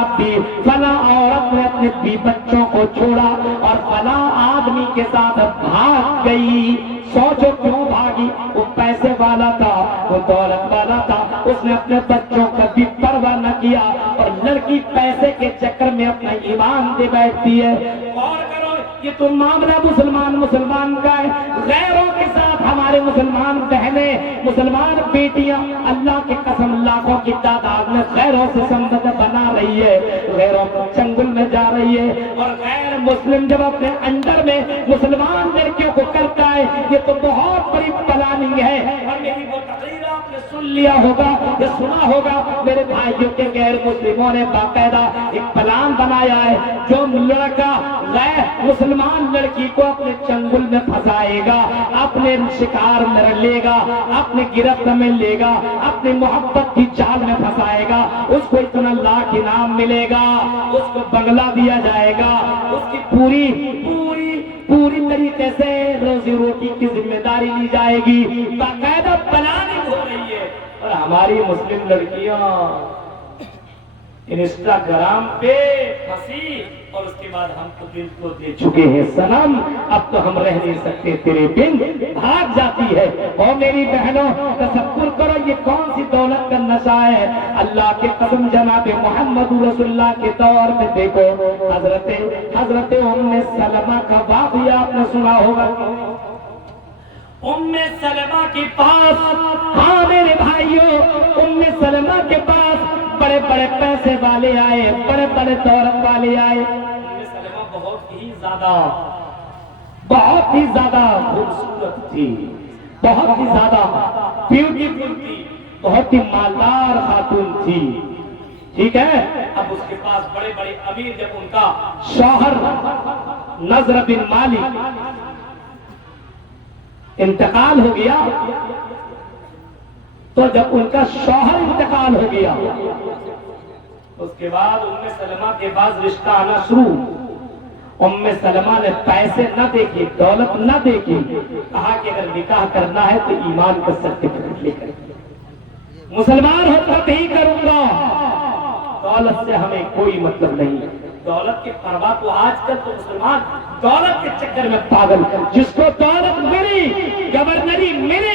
عورت نے اپنے بچوں کو چھوڑا اور فلاں آدمی کے ساتھ بھاگ گئی۔ سوچو کیوں بھاگی؟ وہ پیسے والا تھا، وہ دولت والا تھا، اس نے اپنے بچوں کا بھی پرواہ نہ کیا، اور لڑکی پیسے کے چکر میں اپنا ایمان دے بیٹھتی ہے۔ غور کرو، یہ تو معاملہ مسلمان کا ہے۔ غیروں کے ساتھ ہمارے مسلمان بہنیں، مسلمان بیٹیاں اللہ کی قسم لاکھوں کی تعداد میں غیروں سے سمبد بنا رہی ہے، غیروں کو چنگل میں جا رہی ہے، اور غیر مسلم جب اپنے انڈر میں مسلمان لڑکیوں کو کرتا ہے، یہ تو بہت بڑی پلاننگ ہے۔ اور میری وہ تقریر آپ نے سن لیا ہوگا یا سنا ہوگا، میرے بھائیوں کے غیر مسلموں نے باقاعدہ ایک پلان بنایا ہے، جو لڑکا غیر مسلمان لڑکی کو اپنے چنگل میں پھنسائے گا، اپنے شکار میں لے گا، اپنے گرفت میں لے گا، اپنی محبت کی جال میں پھنسائے گا، اس کو اتنا لاکھ انعام ملے گا، اس کو بنگلہ دیا جائے گا، اس کی پوری طریقے سے روزی روٹی کی ذمہ داری لی جائے گی، باقاعدہ پلاننگ ہو رہی ہے۔ اور ہماری مسلم لڑکیاں انسٹاگرام پہ پھنسی، اور اس کے بعد ہم تو دل کو دے چکے ہیں صنم، اب تو ہم رہ نہیں سکتے تیرے بن، بھاگ جاتی ہے۔ اور میری بہنوں تصور کرو یہ کون سی دولت کا نشہ ہے۔ اللہ کے قسم جناب محمد رسول اللہ کے دور میں دیکھو، حضرت ام سلمہ کا واقعہ آپ نے سنا ہوگا۔ ام سلمہ کے پاس، ہاں میرے بھائیوں، ام سلمہ کے پاس بڑے بڑے پیسے والے آئے، بڑے بڑے دولت والے آئے۔ ام سلمہ بہت ہی زیادہ خوبصورت تھی، بہت ہی زیادہ بیوٹیفل تھی، بہت ہی مالدار خاتون تھی، ٹھیک ہے۔ اب اس کے پاس بڑے بڑے امیر، جب ان کا شوہر نضر بن مالک انتقال ہو گیا، تو جب ان کا شوہر انتقال ہو گیا، اس کے بعد ام سلمہ کے پاس رشتہ آنا شروع۔ ام سلمہ نے پیسے نہ دیکھے، دولت نہ دیکھی، کہا کہ اگر نکاح کرنا ہے تو ایمان کا سرٹیفکیٹ لے کر، مسلمان ہو تب ہی کروں گا، دولت سے ہمیں کوئی مطلب نہیں۔ دولت کی پرواہ تو آج کل تو مسلمان دولت کے چکر میں پاگل، جس کو دولت ملی، گورنری ملی، میرے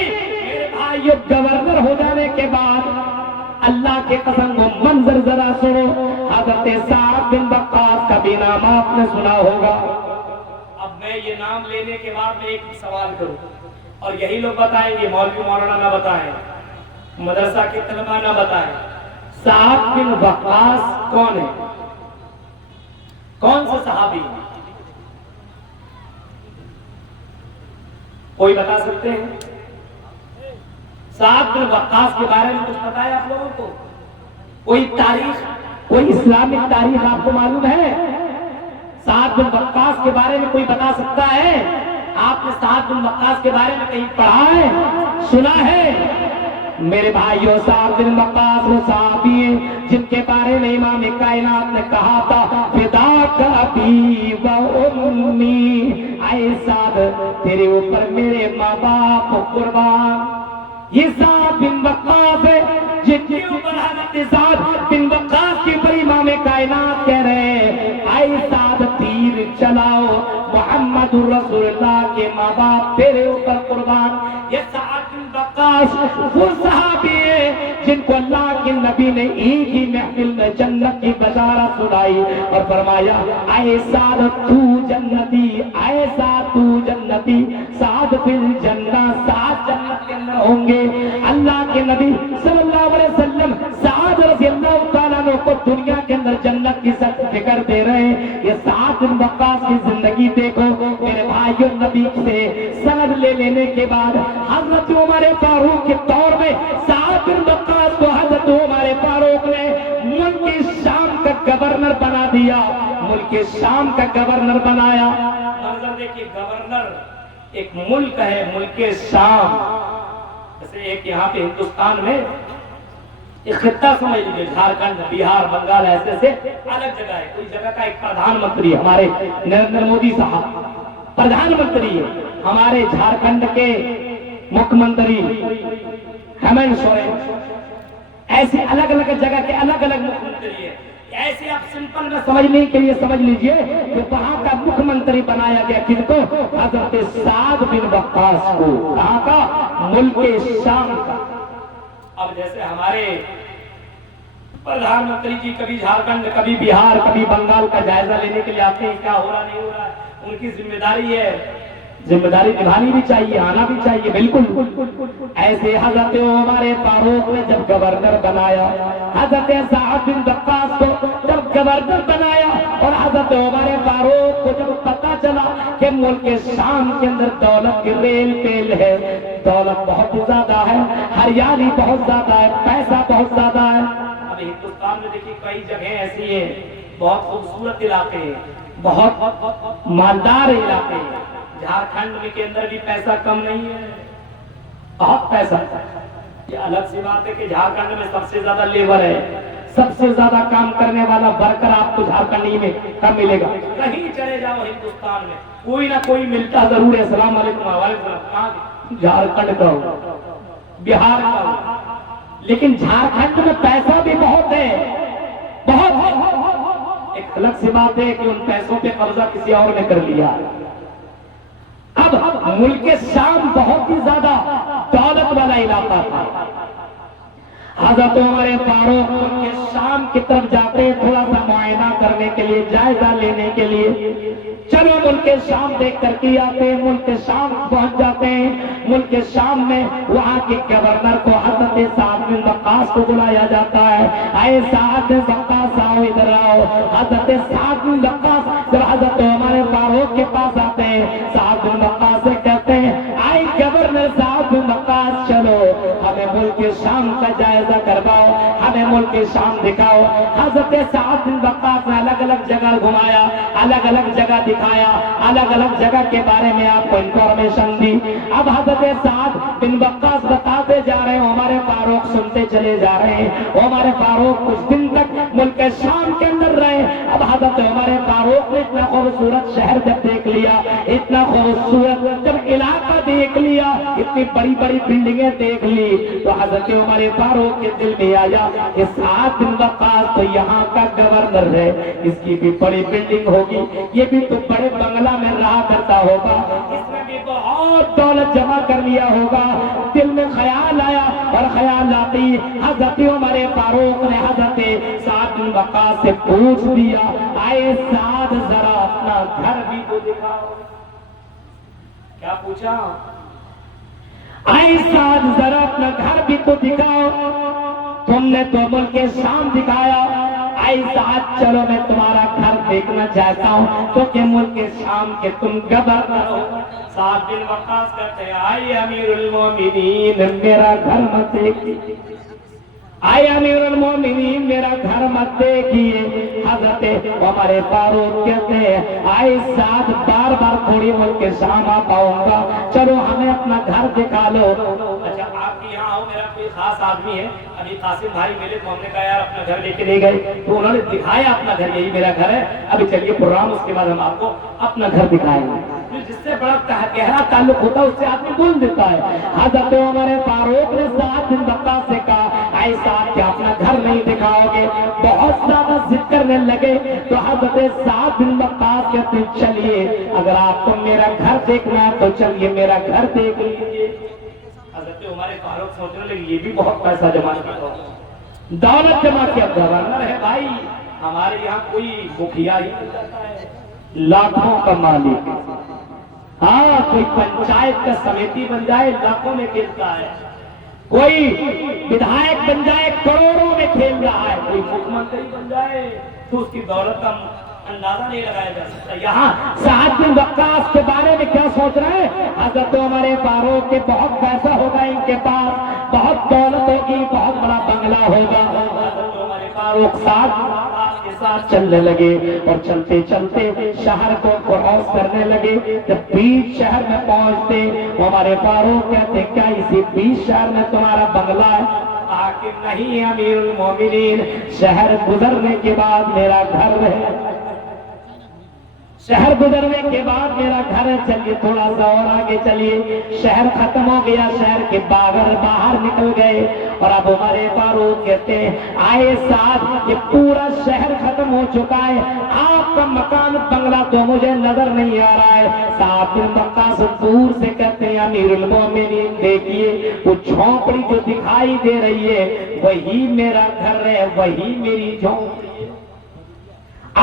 بھائیو گورنر ہو جانے کے بعد اللہ کے قسم وہ منظر ذرا سنو۔ حضرت سعد بن وقاص کا بھی نام آپ نے سنا ہوگا۔ اب میں یہ نام لینے کے بعد میں ایک سوال کروں، اور یہی لوگ بتائیں گے، مولوی مولانا نہ بتائیں، مدرسہ کے طلبہ نہ بتائیں، سعد بن وقاص کون ہے؟ کون سے صحابی؟ کوئی بتا سکتے ہیں؟ سعد بن وقاص کے بارے میں کچھ پتا ہے آپ لوگوں کو؟ کوئی تاریخ، کوئی اسلامی تاریخ آپ کو معلوم ہے؟ سعد بن وقاص کے بارے میں کوئی بتا سکتا ہے؟ آپ نے سعد بن وقاص کے بارے میں کہیں پڑھا ہے، سنا ہے؟ میرے بھائیوں، سعد بن وقاص وہ صحابی ہیں جن کے بارے میں امام کائنات نے کہا تھا فداک ابی و امی، اے سعد تیرے اوپر میرے ماں باپ قربان۔ یہ سعد بن وقاص ہے جن کے اوپر حضرت سعد بن وقاص کے اوپر امام کائنات کہہ رہے ہیں اے سعد تیر چلاؤ، محمد رسول اللہ کے ماں باپ تیرے اوپر قربان۔ یہ سعد بن وقاص وہ صحابی ہے جن کو اللہ کے نبی نے ایک ہی محفل میں جنت کی بشارت سنائی اور فرمایا اے سعد تو جنتی، اے سعد تو جنتی، سعد فی الجنہ، سعد جنت کے اندر ہوں گے۔ اللہ کے نبی صلی اللہ علیہ وسلم سعد رضی اللہ تعالیٰ عنہ کو دنیا کے اندر جنت کی فکر دے رہے ہیں۔ یہ سعد بن وقاص کی زندگی دیکھو میرے بھائیوں، نبی سے سند لے لینے کے بعد حضرت عمر فاروق کے دور میں سعد بن وقاص کو حضرت عمر فاروق نے ملک شام کا گورنر بنا دیا، ملک شام کا گورنر بنایا۔ منظر دیکھیے، گورنر ایک ملک ہے، ملک شام۔ جیسے ایک یہاں پہ ہندوستان میں ایک خطہ سمجھ لیجیے، جھارکھنڈ، بہار، بنگال، ایسے سے الگ جگہ ہے۔ کوئی جگہ کا ایک پردھان منتری، ہمارے نریندر مودی صاحب پردھان منتری ہے، ہمارے جھارکھنڈ کے مکھ منتری ہیمنت سورین، ایسے الگ الگ جگہ کے الگ الگ مکھ منتری ہے۔ ایسے آپ سمپل میں سمجھنے کے لیے سمجھ لیجئے کہ وہاں کا مکھ منتری بنایا گیا کن کو؟ حضرت سعد بن وقاص کو۔ کہاں کا؟ ملک شام کا۔ اب جیسے ہمارے پردھان منتری جی کبھی جھارکھنڈ، کبھی بہار، کبھی بنگال کا جائزہ لینے کے لیے آتے ہیں، کیا ہو رہا نہیں ہو رہا ہے، ان کی ذمہ داری ہے، ذمہ داری نبھانی بھی چاہیے، آنا بھی چاہیے، بالکل۔ ایسے حضرت عمر فاروق نے جب گورنر بنایا، حضرت سعد بن وقاص کو جب گورنر بنایا، اور حضرت عمر فاروق کو جب پتا چلا کہ ملک شام کے اندر دولت کی ریل پیل ہے، دولت بہت زیادہ ہے، ہریالی بہت زیادہ ہے، پیسہ بہت زیادہ ہے۔ اب ہندوستان میں دیکھیے کئی جگہیں ایسی ہیں، بہت خوبصورت علاقے ہیں، بہت مالدار علاقے ہیں۔ جھارکھنڈ کے اندر بھی پیسہ کم نہیں ہے، بہت پیسہ ہے۔ یہ الگ سی بات ہے کہ جھارکھنڈ میں سب سے زیادہ لیبر ہے، سب سے زیادہ کام کرنے والا ورکر آپ کو جھارکھنڈ میں کم ملے گا۔ کہیں چلے جاؤ ہندوستان میں کوئی نہ کوئی ملتا ضرور ہے۔ السلام علیکم، وعلیکم السلام۔ جھارکھنڈ کا ہو، بہار کا ہو، لیکن جھارکھنڈ میں پیسہ بھی بہت ہے، بہت۔ ایک الگ سی بات ہے کہ ان پیسوں پہ قبضہ کسی اور نے کر لیا۔ اب ملک شام بہت ہی زیادہ دولت والا علاقہ تھا۔ حضرت عمر فاروق ملک شام کی طرف جاتے، تھوڑا سا معائنہ کرنے کے لیے، جائزہ لینے کے لیے، چلو ملک شام دیکھ کر کے آتے ہیں۔ ملک شام پہنچ جاتے ہیں۔ ملک شام میں وہاں کے گورنر کو حضرت سعد بن وقاص کو بلایا جاتا ہے۔ اے سعد بن وقاص آؤ، ادھر آؤ۔ حضرت سعد بن وقاص جب حضرت عمر فاروق کے پاس آتے ہیں، سعد بن وقاص سے کہتے ہیں، اے گورنر سعد بن وقاص، چلو ہمیں ملک شام کا جائزہ کرواؤ، ہمیں ملک شام دکھاؤ۔ حضرت سعد بن وقاص نے الگ الگ جگہ گھمایا، الگ الگ جگہ دکھایا، الگ الگ جگہ کے بارے میں آپ کو انفارمیشن دی۔ اب حضرت سعد بن وقاص بتاتے جا رہے ہیں، عمر فاروق سنتے چلے جا رہے ہیں۔ عمر فاروق کچھ دن تک ملک شام کے اندر رہے۔ اب حضرت عمر فاروق نے اتنا خوبصورت شہر جب دیکھ لیا، اتنا خوبصورت جب علاقہ دیکھ لیا، اتنی بڑی بڑی بلڈنگیں دیکھ لی، تو حضرت عمر فاروق کے دل میں آیا کہ سعد بن وقاص تو یہاں کا گورنر ہے، اس کی بھی بڑی بلڈنگ ہوگی، یہ بھی تو بڑے بنگلہ میں رہا کرتا ہوگا، اس نے بھی بہت دولت جمع کر لیا ہوگا۔ دل میں خیال آیا، اور خیال آتی حضرت عمر فاروق نے حضرت سعد بن وقاص سے پوچھ دیا، اے سعد ذرا اپنا گھر بھی تو دکھاؤ۔ کیا پوچھا؟ اے سعد ذرا اپنا گھر بھی تو دکھاؤ، تم نے تو ملک شام دکھایا، اے سعد چلو میں تمہارا گھر دیکھنا چاہتا ہوں، کیونکہ ملک شام کے تم گورنر ہو۔ سعد بن وقاص کہتے ہیں، اے امیر المومنین میرا گھر مت دیکھیے، اے امیر المومنین میرا گھر مت دیکھیے۔ حضرت عمر فاروق کہتے ہیں، اے سعد بار بار تھوڑی ملک شام آ پاؤں گا، چلو ہمیں اپنا گھر دکھا لو۔ اچھا آپ کے یہاں ہو، میرا کوئی خاص آدمی ہے، ابھی قاسم بھائی ملے تو ہم نے کہا یار اپنا گھر لے کے نہیں گئے، تو انہوں نے دکھایا اپنا گھر، یہی میرا گھر ہے، ابھی چلیے پروگرام اس کے بعد ہم آپ کو اپنا گھر دکھائیں گے۔ جس سے بڑا گہرا تعلق ہوتا ہے اس سے آدمی بول دیتا ہے۔ حضرت عمر فاروق نے سعد بن وقاص سے کہا، اے سعد کیا اپنا گھر نہیں دکھاؤ گے؟ بہت زیادہ ضد کرنے لگے، تو حضرت سعد بن وقاص کہتے ہیں، چلیے اگر آپ کو میرا گھر دیکھنا ہے تو چلیے میرا گھر دیکھ لیجیے۔ حضرت عمر فاروق سوچنے لگے یہ بھی بہت پیسہ جمع کیا، دولت جمع کیا، گورنر ہے بھائی، ہمارے یہاں کوئی مکھیا ہی نہیں جاتا ہے، لاکھوں کا مالک، ہاں کوئی پنچایت کا سمیتی بن جائے لاکھوں میں کھیلتا ہے، کوئی ودھائک بن جائے کروڑوں میں کھیل رہا ہے، کوئی مکھ منتری بن جائے تو اس کی دولت کا اندازہ نہیں لگایا جا سکتا۔ یہاں سعد بن وقاص کے بارے میں کیا سوچ رہے ہیں؟ حضرت عمر فاروق کے بہت پیسہ ہوگا، ان کے پاس بہت دولت ہوگی، بہت بڑا بنگلہ ہوگا۔ حضرت عمر فاروق سعد ساتھ چلنے لگے اور چلتے چلتے شہر کو کراس کرنے لگے. جب بیچ شہر میں پہنچتے ہمارے فاروق کہتے کیا اسی بیچ شہر میں تمہارا بنگلہ ہے؟ آخر نہیں امیر المومنین، شہر گزرنے کے بعد میرا گھر ہے، شہر گزرنے کے بعد میرا گھر ہے. چلیے تھوڑا سا اور آگے چلیے. شہر ختم ہو گیا، شہر کے باہر نکل گئے اور اب ہمارے فاروق کہتے ہیں آئے ساتھ یہ پورا شہر ختم ہو چکا ہے، آپ کا مکان بنگلہ تو مجھے نظر نہیں آ رہا ہے. ساتھ میں مکہ سے دور سے کہتے ہیں امیر المومنین دیکھیے وہ جھونپڑی جو دکھائی دے رہی ہے وہی میرا گھر ہے، وہی میری جھونپڑی ہے.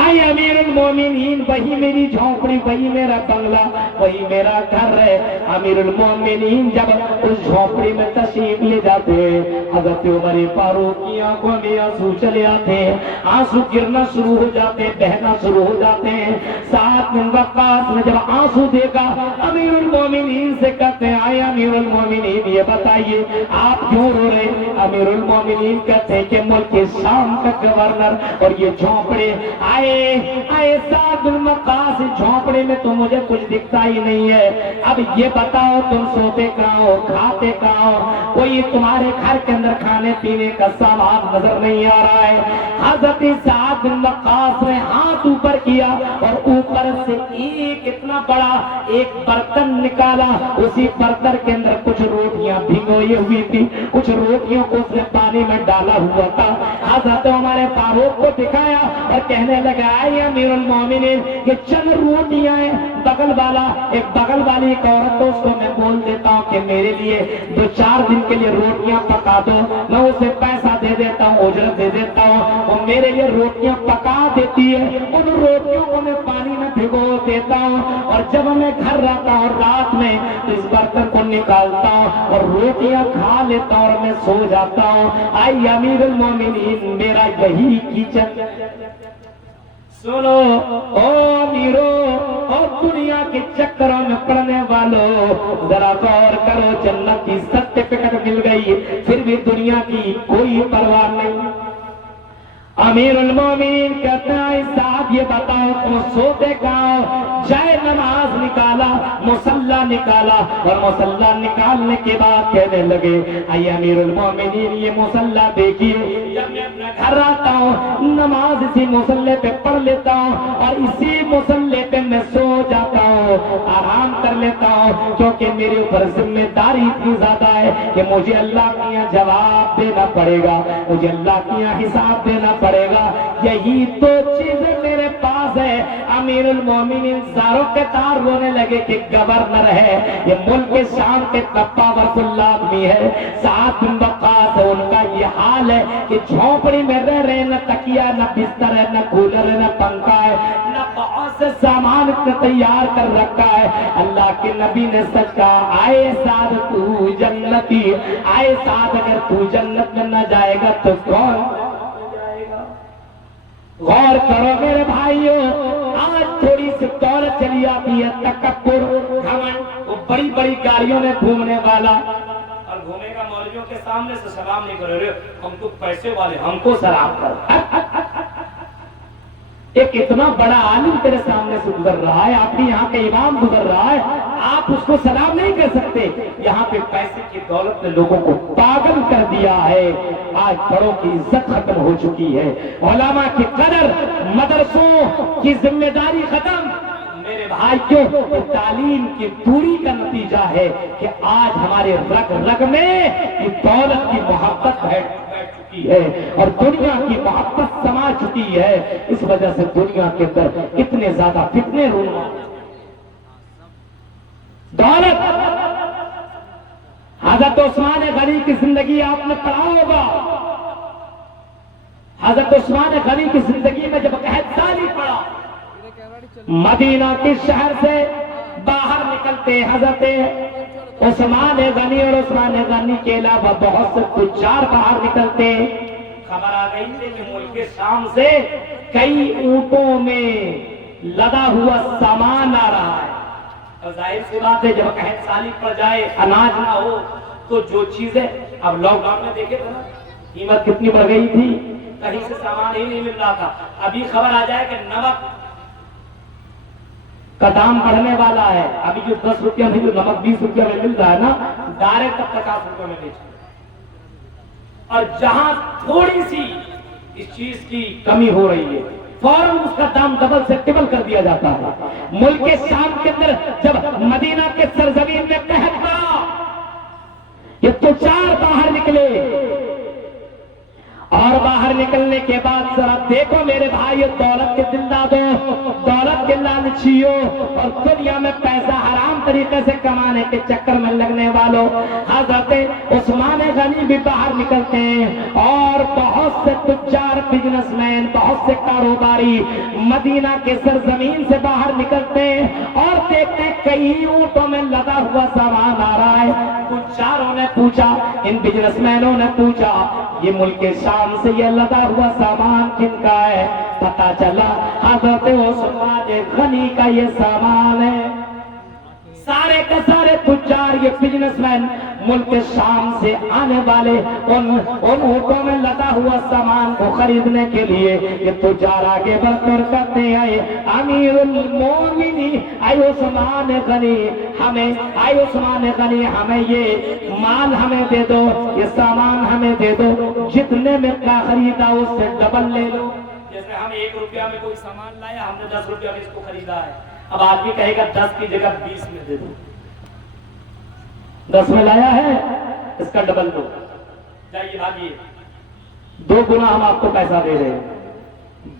آئے امیر المومنین وہی میری جھونپڑی، وہی میرا بنگلہ، وہی میرا گھر ہے. امیر المومنین جب اس جھونپڑی میں تشریف لے جاتے ہیں حضرت عمر فاروق کی آنکھوں میں آنسو چلے آتے ہیں، آنسو گرنا شروع ہو جاتے ہیں، بہنا شروع ہو جاتے ہیں. ساتھ میں وقاص نے جب آنسو دیکھا امیر المومنین سے کہتے ہیں آئے امیر المومنین یہ بتائیے آپ کیوں رو رہے؟ امیر المومنین کہتے ہیں کہ ملک شام کا گورنر اور یہ جھونپڑے آئے سعد بن وقاص جھونپڑے میں تو مجھے کچھ دکھتا ہی نہیں ہے. اب یہ بتاؤ تم سوتے کہاں ہو، کھاتے کہاں ہو؟ کوئی تمہارے گھر کے اندر کھانے پینے کا سامان نظر نہیں آ رہا ہے. حضرت سعد بن وقاص نے ہاتھ اوپر کیا اور اوپر سے ایک اتنا بڑا ایک برتن نکالا. اسی برتن کے اندر کچھ روٹیاں بھگوئی ہوئی تھی، کچھ روٹیوں کو اس نے پانی میں ڈالا ہوا تھا. حضرت ہمارے فاروق کو دکھایا اور کہنے لگا اے امیر المومنین یہ چند روٹیاں ہیں، بغل والی ایک عورت تو اس کو میں بول دیتا ہوں کہ میرے لیے 2-4 دن کے لیے روٹیاں پکا دو، میں اسے پیسہ دے دیتا ہوں، اجرت دے دیتا ہوں، وہ میرے لیے روٹیاں پکا دیتی ہے. ان روٹیوں کو میں پانی میں بھگو دیتا ہوں اور جب میں گھر رہتا ہوں رات میں تو اس برتن کو نکالتا ہوں اور روٹیاں کھا لیتا ہوں اور میں سو جاتا ہوں. آئی امیر المومنین میرا یہی کچن. سنو او امیرو اور دنیا کے چکروں میں پڑنے والوں ذرا غور کرو، جنت کی سرٹیفکیٹ مل گئی پھر بھی دنیا کی کوئی پرواہ نہیں. امیر المومنین کہتے ہیں صاحب یہ بتاؤ تم سوتے کہاں ہو؟ جائے نماز نکالا، مصلی نکالا اور مصلی نکالنے کے بعد کہنے لگے اے امیر المومنین یہ مصلی دیکھیے جب میں اپنا گھر آتا ہوں نماز اسی مصلی پہ پڑھ لیتا ہوں اور اسی مصلی پہ میں سو جاتا ہوں، آرام کر لیتا ہوں، کیونکہ میرے اوپر ذمہ داری اتنی زیادہ ہے کہ مجھے اللہ کے یہاں جواب دینا پڑے گا، مجھے اللہ کے یہاں حساب دینا پڑے گا. یہی تو چیزیں میرے پاس ہے. امیر المومنین زاروں کے تار رونے لگے کہ گورنر ہے، یہ ملک شام کے پاورفل آدمی ہے. سعد بن وقاص ہے، ان کا یہ حال ہے کہ جھونپڑی میں رہ رہے، نہ تکیا نہ بستر ہے، نہ کولر ہے، نہ پنکھا ہے، نہ بہت سے سامان اتنے تیار کر رکھا ہے. اللہ کے نبی نے سچ کہا آئے سعد تو جنتی، آئے سعد اگر تو جنت میں نہ جائے گا تو کون؟ غور کرو میرے بھائیوں، آج تھوڑی سی دولت چلی آتی ہے، تکبر، گھمنڈ، وہ بڑی بڑی گاڑیوں میں گھومنے والا اور گھومے گا مولویوں کے سامنے سے سلام نہیں کرو، ہم تو پیسے والے ہم کو سلام کرو. ایک اتنا بڑا عالم تیرے سامنے سے گزر رہا ہے، آپ بھی یہاں کے امام گزر رہا ہے، آپ اس کو سلام نہیں کر سکتے. یہاں پہ پیسے کی دولت نے لوگوں کو پاگل کر دیا ہے. آج بڑوں کی عزت ختم ہو چکی ہے، علماء کی قدر، مدرسوں کی ذمہ داری ختم. میرے بھائیوں تعلیم کی دوری کا نتیجہ ہے کہ آج ہمارے رگ رگ میں دولت کی محبت بیٹھ ہے اور دنیا کی محبت سما چکی ہے. اس وجہ سے دنیا کے اندر اتنے زیادہ فتنے رونا. دولت حضرت عثمان غنی کی زندگی آپ نے پڑھا ہوگا. حضرت عثمان غنی کی زندگی میں جب قحط سالی پڑا، مدینہ کے شہر سے باہر نکلتے حضرت عثمان غنی اور عثمان غنی کے علاوہ بہت سے تجار باہر نکلتے. خبر آ گئی تھی کہ ملک شام سے کئی اونٹوں میں لدا ہوا سامان آ رہا ہے. اور ظاہر سی بات ہے جب قحط سالی پڑ جائے، اناج نہ ہو، تو جو چیزیں اب لاک ڈاؤن میں دیکھے تھے نا قیمت کتنی بڑھ گئی تھی. کہیں سے سامان ہی نہیں مل رہا تھا. ابھی خبر آ جائے کہ نمک کا دام بڑھنے والا ہے. ابھی جو 10 روپیہ میں جو نمک 20 روپیہ میں مل رہا ہے نا, ڈائریکٹ اب 50 روپیہ میں بیچ. اور جہاں تھوڑی سی اس چیز کی کمی ہو رہی ہے فوراً اس کا دام ڈبل سے ٹرپل کر دیا جاتا ہے. ملک کے شام کے اندر جب مدینہ کے سرزمین میں قحط پڑا, یہ تجار باہر نکلے, اور باہر نکلنے کے بعد ذرا دیکھو میرے بھائی, دولت کے دلدادوں, دولت کے لالچیوں, اور دنیا میں پیسہ حرام طریقے سے کمانے کے چکر میں لگنے والوں, حضرت عثمان غنی بھی باہر نکلتے ہیں, اور بہت سے تجار, بزنس مین, بہت سے کاروباری مدینہ کے سرزمین سے باہر نکلتے ہیں, اور دیکھتے ہیں کئی اونٹوں میں لدا ہوا سامان آ رہا ہے. تجاروں نے پوچھا, ان بزنس مینوں نے پوچھا, یہ ملک شام سے یہ لدا ہوا سامان کن کا ہے؟ پتا چلا حضرت عثمان غنی کا یہ سامان ہے. سارے کا سارے تجار, یہ بزنس مین ملک شام سے آنے والے ان اونٹوں میں لدا ہوا سامان کو خریدنے کے لیے یہ تجار آگے بڑھ کر کہتے ہیں, امیر المومنین اے عثمان غنی, ہمیں اے عثمان غنی ہمیں یہ مال ہمیں دے دو, یہ سامان ہمیں دے دو, جتنے میں کا خریدا اس سے ڈبل لے لو. جیسے ہم 1 روپیہ میں کوئی سامان لایا, ہم نے 10 روپیہ میں اس کو خریدا ہے, اب آدمی کہے گا 10 کی جگہ 20 میں دے دو. 10 میں لایا ہے, اس کا ڈبل دو, جائیے بھاگیے. 2 گنا ہم آپ کو پیسہ دے رہے ہیں,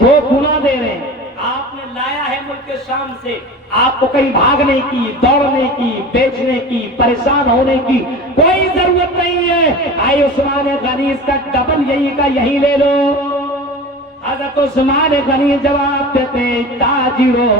2 گنا دے رہے ہیں. آپ نے لایا ہے ملک شام سے, آپ کو کہیں بھاگنے کی, دوڑنے کی, بیچنے کی, پریشان ہونے کی کوئی ضرورت نہیں ہے. آئے عثمان غنی اس کا ڈبل یہی کا یہی لے لو. حضرت عثمان غنی جواب دیتے, تاجروں,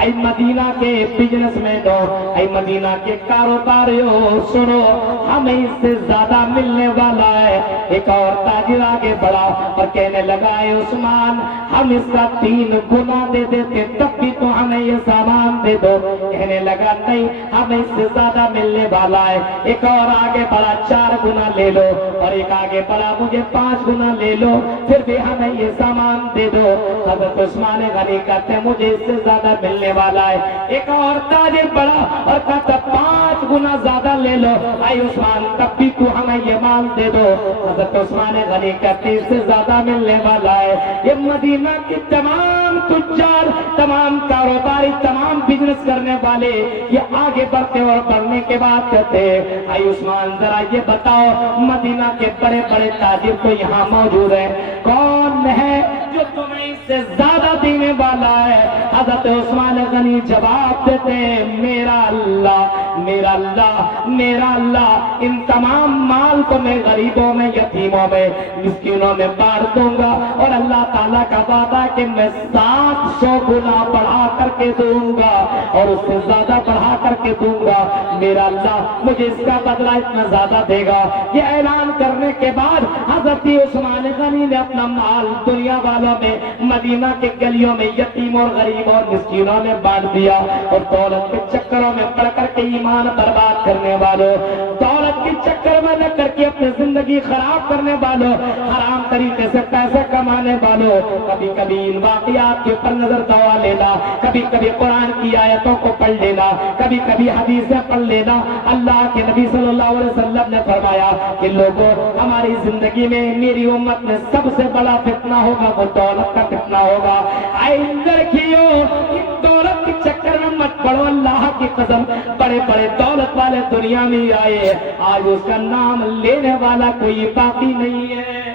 اے مدینہ کے بزنس مینوں, اے مدینہ کے کاروباریوں, سنو, ہمیں اس سے زیادہ ملنے والا ہے. ایک اور تاجر آگے بڑھا اور کہنے لگا, اے عثمان, ہم اس کا 3 گنا دے دیتے تب بھی تو ہمیں یہ سامان دے دو. کہنے لگا, نہیں, ہمیں اس سے زیادہ ملنے والا ہے. ایک اور آگے بڑھا, 4 گنا لے لو, اور ایک آگے بڑھا, مجھے 5 گنا لے لو, پھر بھی ہمیں یہ سامان دے دو. حضرت عثمان غنی کہتے ہیں مجھے اس سے زیادہ ملنے والا ہے. ایک اور تاجر بڑا اور کہتا 5 گنا زیادہ لے لو. اے عثمان, تب بھی تو ہمیں یہ مال دے دو. حضرت عثمان غنی کہتے اس سے زیادہ ملنے والا ہے. یہ مدینہ کے تمام تجار, تمام کاروباری, تمام بزنس کرنے والے یہ آگے بڑھتے اور بڑھنے کے بعد کہتے اے عثمان, ذرا یہ بتاؤ مدینہ کے بڑے بڑے تاجر تو یہاں موجود ہیں, کون ہے جو تمہیں اس سے زیادہ دینے والا ہے؟ حضرت عثمان غنی جواب دیتے, میرا اللہ, میرا اللہ, میرا اللہ, ان تمام مال کو میں غریبوں میں, یتیموں میں, مسکینوں میں بانٹ دوں گا, اور اللہ تعالیٰ کا وعدہ کہ میں 700 گنا بڑھا کر کے دوں گا, اور اس سے زیادہ بڑھا کر کے دوں گا. میرا اللہ مجھے اس کا بدلہ اتنا زیادہ دے گا. یہ اعلان کرنے کے بعد حضرت عثمان غنی نے اپنا مال دنیا والوں میں, مدینہ کے گلیوں میں, یتیموں اور غریبوں اور مسکینوں میں بانٹ دیا. اور دولت کے چکروں میں پڑ کر کے ایمان برباد کرنے والوں, دولت کے چکر میں لگ کر کے اپنی زندگی خراب کرنے والوں, حرام طریقے سے پیسے کمانے والوں, کبھی کبھی ان واقعات کے اوپر نظر دوڑا لینا, کبھی کبھی قرآن کی آیتوں کو پڑھ لینا, کبھی کبھی حدیثیں پڑھ لینا. اللہ کے نبی صلی اللہ علیہ وسلم نے فرمایا کہ لوگوں, ہماری زندگی میں, میری امت میں سب سے بڑا فتنہ ہوگا وہ دولت کا فتنہ ہوگا. اے لڑکیوں, ان دولت کے چکر میں مت پڑو, اللہ کی قسم, بڑے بڑے دولت والے دنیا میں آئے, آج اس کا نام لینے والا کوئی باقی نہیں ہے,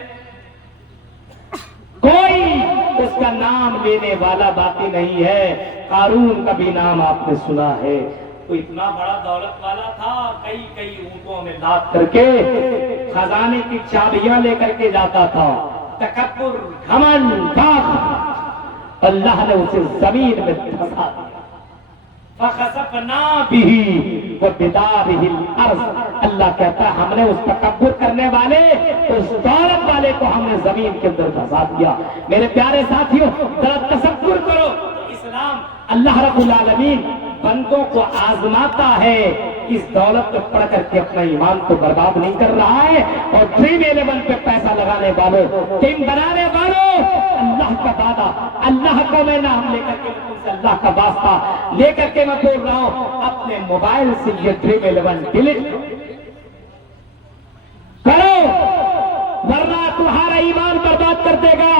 کوئی اس کا نام لینے والا باقی نہیں ہے. قارون کا بھی نام آپ نے سنا ہے, وہ اتنا بڑا دولت والا تھا, کئی کئی اونٹوں میں لاد کر کے خزانے کی چابیاں لے کر کے جاتا تھا. تکبر, گھمنڈ, اللہ نے اسے زمین میں دھسا دیا. فخسفنا به وبداره الارض, اللہ کہتا ہے ہم نے اس تکبر کرنے والے, اس دولت والے کو ہم نے زمین کے اندر دھسا دیا. میرے پیارے ساتھیوں, ذرا تصور کرو, اسلام, اللہ رب العالمین بندوں کو آزماتا ہے اس دولت کو پڑھ کر کے اپنا ایمان کو برباد نہیں کر رہا ہے. اور ڈریم 11 پہ پیسہ لگانے والوں، ٹیم بنانے والوں، اللہ کا وعدہ، اللہ کا میں نام لے کر کے تم سے اللہ کا واسطہ لے کر کے میں بول رہا ہوں، اپنے موبائل سے یہ ڈریم 11 ڈیلیٹ کرو، ورنہ تمہارا ایمان برباد کر دے گا.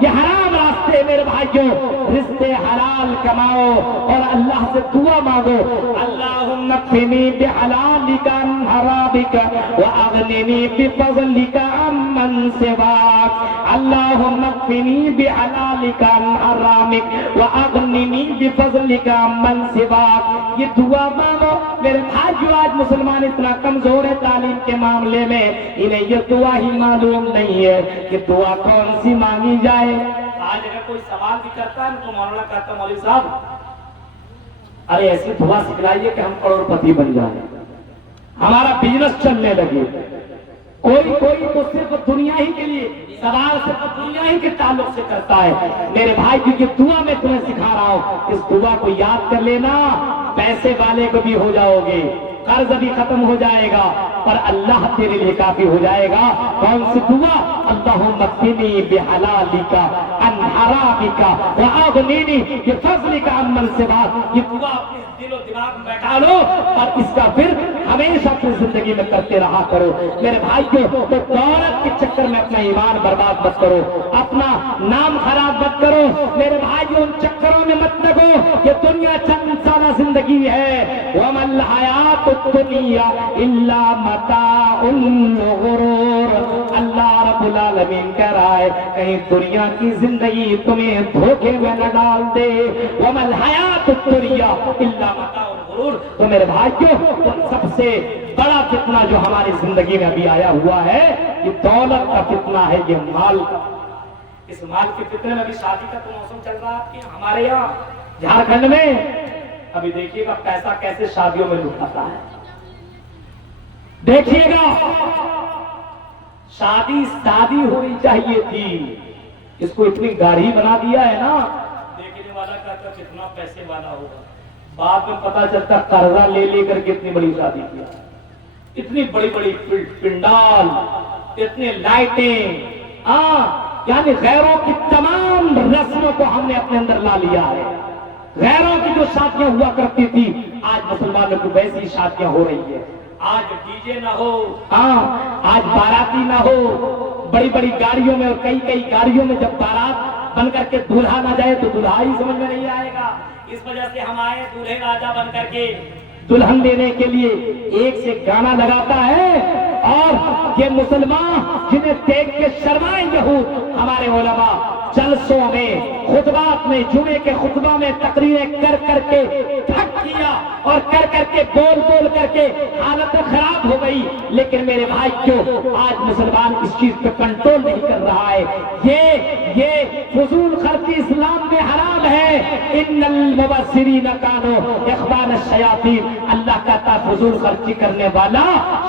یہ حرام راستے میرے بھائیوں، رزق حلال کماؤ اور اللہ سے دعا مانگو. اللہم اکفنی بحلالک عن حرامک واغننی بفضلک عمن سواک. اللہم اکفنی بحلالک عن حرامک واغننی بفضلک عمن سواک. یہ دعا مانگو میرے بھائیوں. آج مسلمان اتنا کمزور ہے تعلیم کے معاملے میں، انہیں یہ دعا ہی معلوم نہیں ہے کہ دعا کون سی مانگی جائے. آج اگر کوئی سوال بھی کرتا ہے تو مولانا کہتا ہے مولوی صاحب ارے ایسی دعا سکھلائیے کہ ہم کروڑ پتی بن جائیں، ہمارا بزنس چلنے لگے. کوئی تو صرف دنیا ہی کے لیے سوال صرف دنیا ہی کے تعلق سے کرتا ہے. میرے بھائی کی یہ دعا میں تمہیں سکھا رہا ہوں، اس دعا کو یاد کر لینا، پیسے والے کو بھی ہو جاؤ گے، قرض بھی ختم ہو جائے گا اور اللہ تیرے لیے کافی ہو جائے گا. کون سی دعا؟ اللہم اکفنی بحلالک عن حرامک واغننی بفضلک عمن سواک. یہ دعا اپنے دل و دماغ میں بیٹھا لو اور اس کا پھر ہمیشہ اپنی زندگی میں کرتے رہا کرو. میرے بھائیوں، تو دولت کے چکر میں اپنا ایمان برباد مت کرو، اپنا نام خراب مت کرو. میرے بھائیوں، ان چکروں میں مت لگو. یہ دنیا چند سالہ زندگی ہے. وَمَا الْحَيَاةُ الدُّنْيَا إِلَّا مَتَاعُ الْغُرُورِ. اللہ رب العالمین کہہ رہا ہے کہیں دنیا کی زندگی تمہیں دھوکے میں نہ ڈال دے. وَمَا الْحَيَاةُ الدُّنْيَا إِلَّا مَتَاعُ الْغُرُورِ. تو میرے بھائیوں، سب سے بڑا فتنہ جو ہماری زندگی میں ابھی آیا ہوا ہے یہ دولت کا فتنہ ہے، یہ مال کا. اس مال کے فتنے میں ابھی شادی کا تو موسم چل رہا ہے ہمارے یہاں جھارکھنڈ میں. ابھی دیکھیے گا پیسہ کیسے شادیوں میں لٹاتا ہے. دیکھیے گا شادی ہونی چاہیے تھی، اس کو اتنی گاڑی بنا دیا ہے نا، دیکھنے والا کہتا کتنا پیسے والا ہوگا، بعد میں پتا چلتا قرضہ لے کر کے اتنی بڑی شادی کیا. اتنی بڑی بڑی پنڈال، اتنے لائٹیں، یعنی غیروں کی تمام رسموں کو ہم نے اپنے اندر لا لیا ہے. غیروں کی جو شادیاں ہوا کرتی تھی آج مسلمانوں کی ویسی شادیاں ہو رہی ہے. آج ڈی جے نہ ہو، آج باراتی نہ ہو، بڑی بڑی گاڑیوں میں اور کئی گاڑیوں میں جب بارات بن کر کے دولہا نہ جائے تو دولہا ہی سمجھ میں نہیں آئے گا. اس وجہ سے ہم آئے دولہے راجا بن کر کے دلہن لینے کے لیے ایک سے گانا لگاتا ہے. اور یہ مسلمان جنہیں دیکھ کے شرمائیں یہود، ہمارے علماء جلسوں میں، خطبات میں، جمعے کے خطبہ میں تقریریں کر کر کے تھک گیا اور کر کر کے بول کر کے حالت خراب ہو گئی. لیکن میرے بھائی کیوں آج مسلمان اس چیز پہ کنٹرول نہیں کر رہا ہے. یہ فضول خرچی اسلام میں حرام ہے. ان المبذرین کانوا اخوان الشیاطین. اللہ کہتا فضول خرچی کرنے والا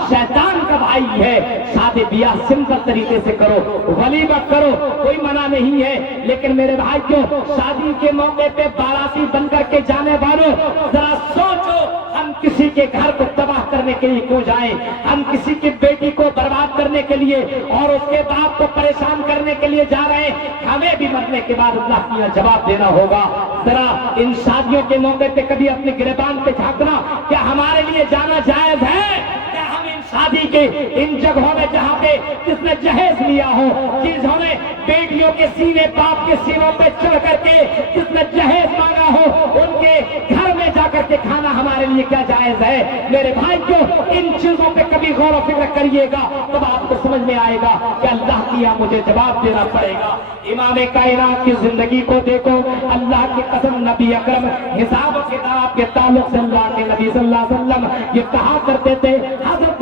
شیطان کا بھائی ہے. شادی بیاہ سمپل طریقے سے کرو، ولیمہ کرو، کوئی منع نہیں ہے. لیکن میرے بھائی کو شادی کے موقع پہ باراتی بن کر کے جانے والوں، ذرا سوچو ہم کسی کے گھر کو تباہ کرنے کے لیے کیوں جائیں؟ ہم کسی کی بیٹی کو برباد کرنے کے لیے اور اس کے باپ کو پریشان کرنے کے لیے جا رہے ہیں. ہمیں بھی مرنے کے بعد اللہ کی یہاں جواب دینا ہوگا. ذرا ان شادیوں کے موقع پہ کبھی اپنے گریبان پہ جھانکنا، کیا ہمارے لیے جانا جائز ہے؟ کیا ہم ان شادی کے ان جگہوں میں جہاں پہ جس نے جہیز لیا ہو، جنہوں نے بیٹیوں کے سینے باپ کے سینوں پہ چڑھ کر کے جس نے جہیز مانگا ہو، ان کے گھر میں جا کر کے کھانا ہمارے لیے کیا جائز ہے؟ میرے بھائی کو ان چیزوں پہ کبھی غور و فکر کریے گا تب آپ کو سمجھ میں آئے گا کہ اللہ کی یہاں مجھے جواب دینا پڑے گا. امام کائنات کی زندگی کو دیکھو. اللہ کی قسم نبی اکرم حساب و کتاب کے تعلق سے اللہ کے نبی صلی اللہ علیہ وسلم یہ کہا کرتے تھے، حضرت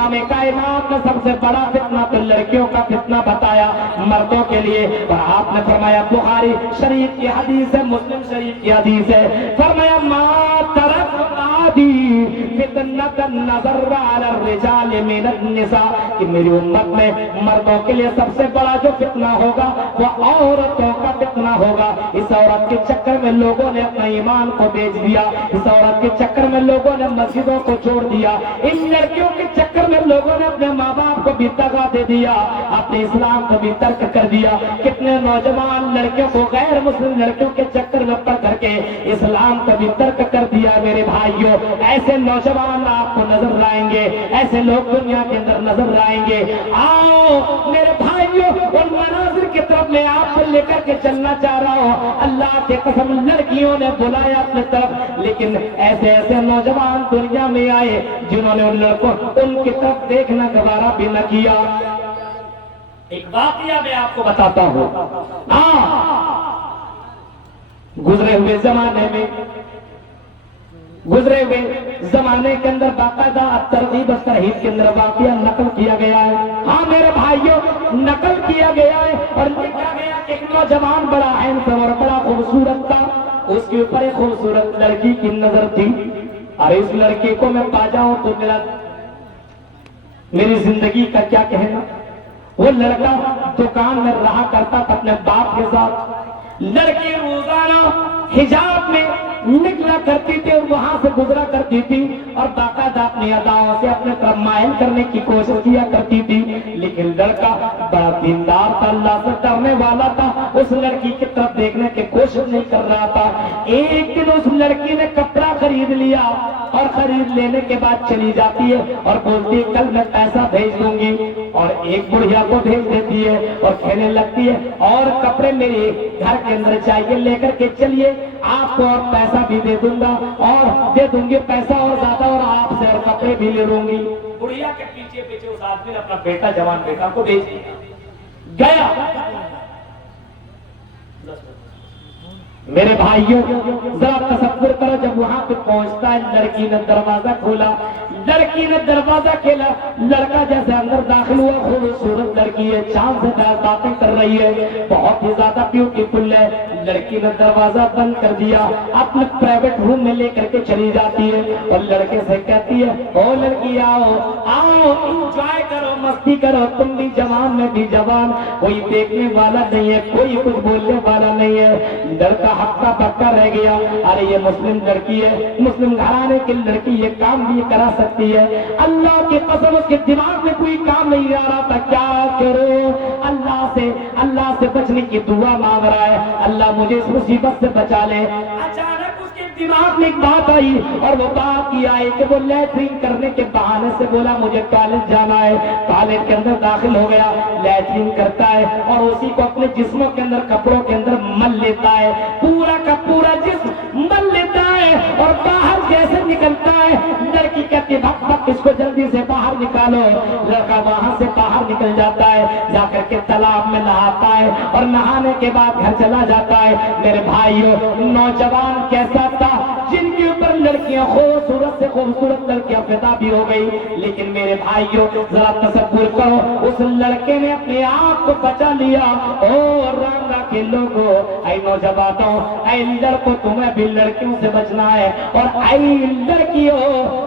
امام کائنات نے سب سے بڑا فتنہ تو لڑکیوں کا فتنہ بتایا مردوں کے لیے، اور آپ نے فرمایا بخاری شریف کی حدیث ہے، مسلم شریف کی حدیث ہے، فرمایا ما ترک عادی فتنۃ النظر علی الرجال من النساء، کہ میری امت میں مردوں کے لیے سب سے بڑا جو فتنہ ہوگا وہ عورتوں کا فتنہ ہوگا۔ اس عورت کے چکر میں لوگوں نے اپنا ایمان کو بیچ دیا، اس عورت کے چکر میں لوگوں نے مسجدوں کو چھوڑ دیا، ان لڑکیوں کے چکر میں لوگوں نے اپنے ماں باپ کو بھی دغا دے دیا، اپنے اسلام کو بھی ترک کر دیا۔ کتنے نوجوان لڑکیوں کو غیر مسلم لڑکیوں کے چکر میں پڑ کر کے اسلام کو بھی ترک کر دیا۔ میرے بھائیوں، ایسے نوجوان آپ کو نظر آئیں گے، ایسے لوگ دنیا کے اندر نظر آئیں گے۔ آؤ میرے بھائیوں، ان مناظر کی طرف میں آپ کو لے کر کے چلنا چاہ رہا ہوں۔ اللہ کے قسم لڑکیوں نے بلایا اپنے طرف، لیکن ایسے ایسے نوجوان دنیا میں آئے جنہوں نے ان لڑکوں ان کی طرف دیکھنا گوارا بھی نہ کیا۔ ایک واقعہ میں آپ کو بتاتا ہوں۔ گزرے ہوئے زمانے کے اندر باقاعدہ ترغیب ترہیب کے اندر واقعہ نقل کیا گیا ہے۔ ہاں میرے بھائیوں، نقل کیا گیا ہے اور لکھا گیا کہ ایک نوجوان بڑا ہینڈسم اور بڑا خوبصورت تھا، اس کے اوپر ایک خوبصورت لڑکی کی نظر تھی، اور اس لڑکی کو میں پا جاؤں تو میری زندگی کا کیا کہنا۔ وہ لڑکا دکان میں رہا کرتا تھا اپنے باپ کے ساتھ، لڑکی روزانہ حجاب میں نکلا کرتی تھی اور وہاں سے گزرا کرتی تھی اور باقاعدہ اپنی اداؤں سے اپنے طرف مائل کرنے کی کوشش کیا کرتی تھی، لیکن لڑکا بڑا دیندار تھا، اللہ سے ڈرنے والا تھا، اس لڑکی کی طرف دیکھنے کی کوشش نہیں کر رہا تھا۔ ایک دن اس لڑکی نے کپڑا خرید لیا اور خرید لینے کے بعد چلی جاتی ہے اور بولتی ہے کل میں پیسہ بھیج دوں گی، اور ایک بڑھیا کو بھیج دیتی ہے اور کہنے لگتی ہے اور کپڑے میرے گھر کے اندر چاہیے، لے کر کے چلیے، آپ کو اور پیسہ بھی دے دوں گا اور دے دوں گی پیسہ اور زیادہ، اور آپ سے اور کپڑے بھی لے لوں گی۔ بڑھیا کے پیچھے پیچھے اس آدمی نے اپنا بیٹا، جوان بیٹا کو بھیج دیا، گیا۔ میرے بھائیوں ذرا تصور کرو، جب وہاں پہ پہنچتا ہے لڑکی نے دروازہ کھولا، لڑکی نے دروازہ کھولا، لڑکا جیسے اندر داخل ہوا، خوبصورت لڑکی ہے، چاند سے باتیں کر رہی ہے، بہت ہی زیادہ بیوٹیفل ہے۔ لڑکی نے دروازہ بند کر دیا، اپنے پرائیویٹ روم میں لے کر کے چلی جاتی ہے اور لڑکے سے کہتی ہے او لڑکی آؤ آؤ، انجوائے کرو، مستی کرو، تم بھی جوان میں بھی جوان، کوئی دیکھنے والا نہیں ہے، کوئی کچھ بولنے والا نہیں ہے۔ لڑکا ہفتہ پکا رہ گیا، ارے یہ مسلم لڑکی ہے، مسلم گھرانے کی لڑکی، یہ کام بھی کرا سکتی ہے۔ اللہ کی قسم اس کے دماغ میں کوئی کام نہیں آ رہا تھا، کیا کرو، اللہ سے بچنے کی دعا مانگ رہا ہے، اللہ مجھے اس مصیبت سے بچا لے۔ اچانک اس کے دماغ میں ایک بات آئی، اور وہ بات یہ آئی کہ وہ لیٹرین کرنے کے بہانے سے بولا مجھے ٹوائلٹ جانا ہے، ٹوائلٹ کے اندر داخل ہو گیا، لیٹرین کرتا ہے اور اسی کو اپنے جسموں کے اندر، کپڑوں کے اندر مل لیتا ہے، پورا کا پورا جسم مل لیتا ہے اور باہر جیسے نکلتا ہے لڑکی کہتی بھگ بھگ اس کو جلدی سے باہر نکالو۔ لڑکا وہاں سے باہر نکل جاتا ہے، جا کر کے تالاب میں نہاتا ہے اور نہانے کے بعد گھر چلا جاتا ہے۔ میرے بھائیوں، نوجوان کیسا تھا جن کے اوپر لڑکیاں خوبصورت سے خوبصورت لڑکیاں پیدا بھی ہو گئی، لیکن میرے بھائیوں ذرا تصور کرو، اس لڑکے نے اپنے آپ کو بچا لیا۔ او رنگا کے لوگوں، اے نوجوانوں، اے لڑکوں، تمہیں بھی لڑکیوں سے بچنا ہے، اور اے لڑکیوں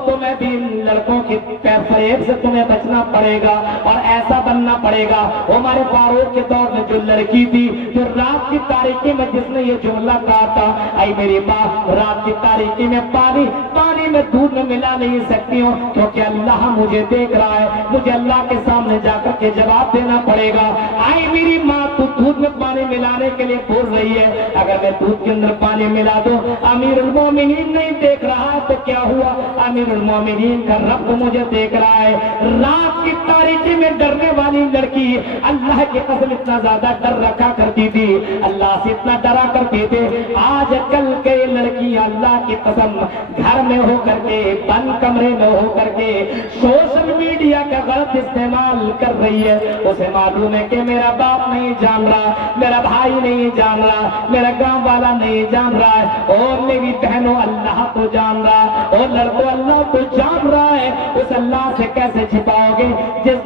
تمہیں بھی لڑکوں کی فریب سے تمہیں بچنا پڑے گا اور ایسا بننا پڑے گا۔ عمر فاروق کے دور میں جو لڑکی تھی، جو رات کی تاریکی میں جس نے یہ جملہ کہا تھا، اے میری ماں، رات کی تاریکی میں پانی میں دودھ میں ملا نہیں سکتی ہوں، کیونکہ اللہ مجھے دیکھ رہا ہے، مجھے اللہ کے سامنے جا کر کے جواب دینا پڑے گا۔ اے میری ماں، تو دودھ میں پانی ملانے کے لیے بول رہی ہے، اگر میں دودھ کے اندر پانی ملا دوں، امیر المومنین نہیں دیکھ رہا تو کیا ہوا، امیر المومنین کا رب مجھے دیکھ رہا ہے۔ رات کی تاریکی میں ڈرنے والی لڑکی اللہ کی قسم اتنا زیادہ ڈر رکھا کرتی تھی، اللہ سے اتنا ڈرا کرتی تھی، آج کل کے لڑکیاں اللہ کی قسم گھر میں ہو کر کے، بند کمرے میں ہو کر کے سوشل میڈیا کا غلط استعمال کر رہی ہے۔ اسے معلوم ہے کہ میرا باپ نہیں جان رہا، میرا بھائی نہیں جان رہا، میرا گاؤں والا نہیں جان رہا ہے، اور میری بہنوں اللہ کو جان رہا ہے، اور لڑکوں اللہ کو جان رہا ہے، اس اللہ سے کیسے چھپاؤ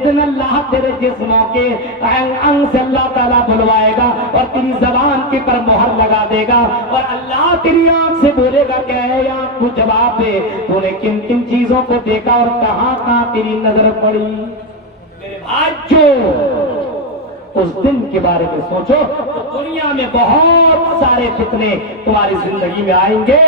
دن اللہ تیرے جسموں کے انگ سے اللہ تعالیٰ بلوائے گا اور تیری زبان کے پر مہر لگا دے گا اور اللہ تیری آنکھ سے بولے گا کہ اے آنکھ تو جواب دے، تو نے کن کن چیزوں کو دیکھا اور کہاں کہاں تیری نظر پڑی۔ میرے بھائیو اس دن کے بارے میں سوچو تو دنیا میں بہت سارے فتنے تمہاری زندگی میں آئیں گے۔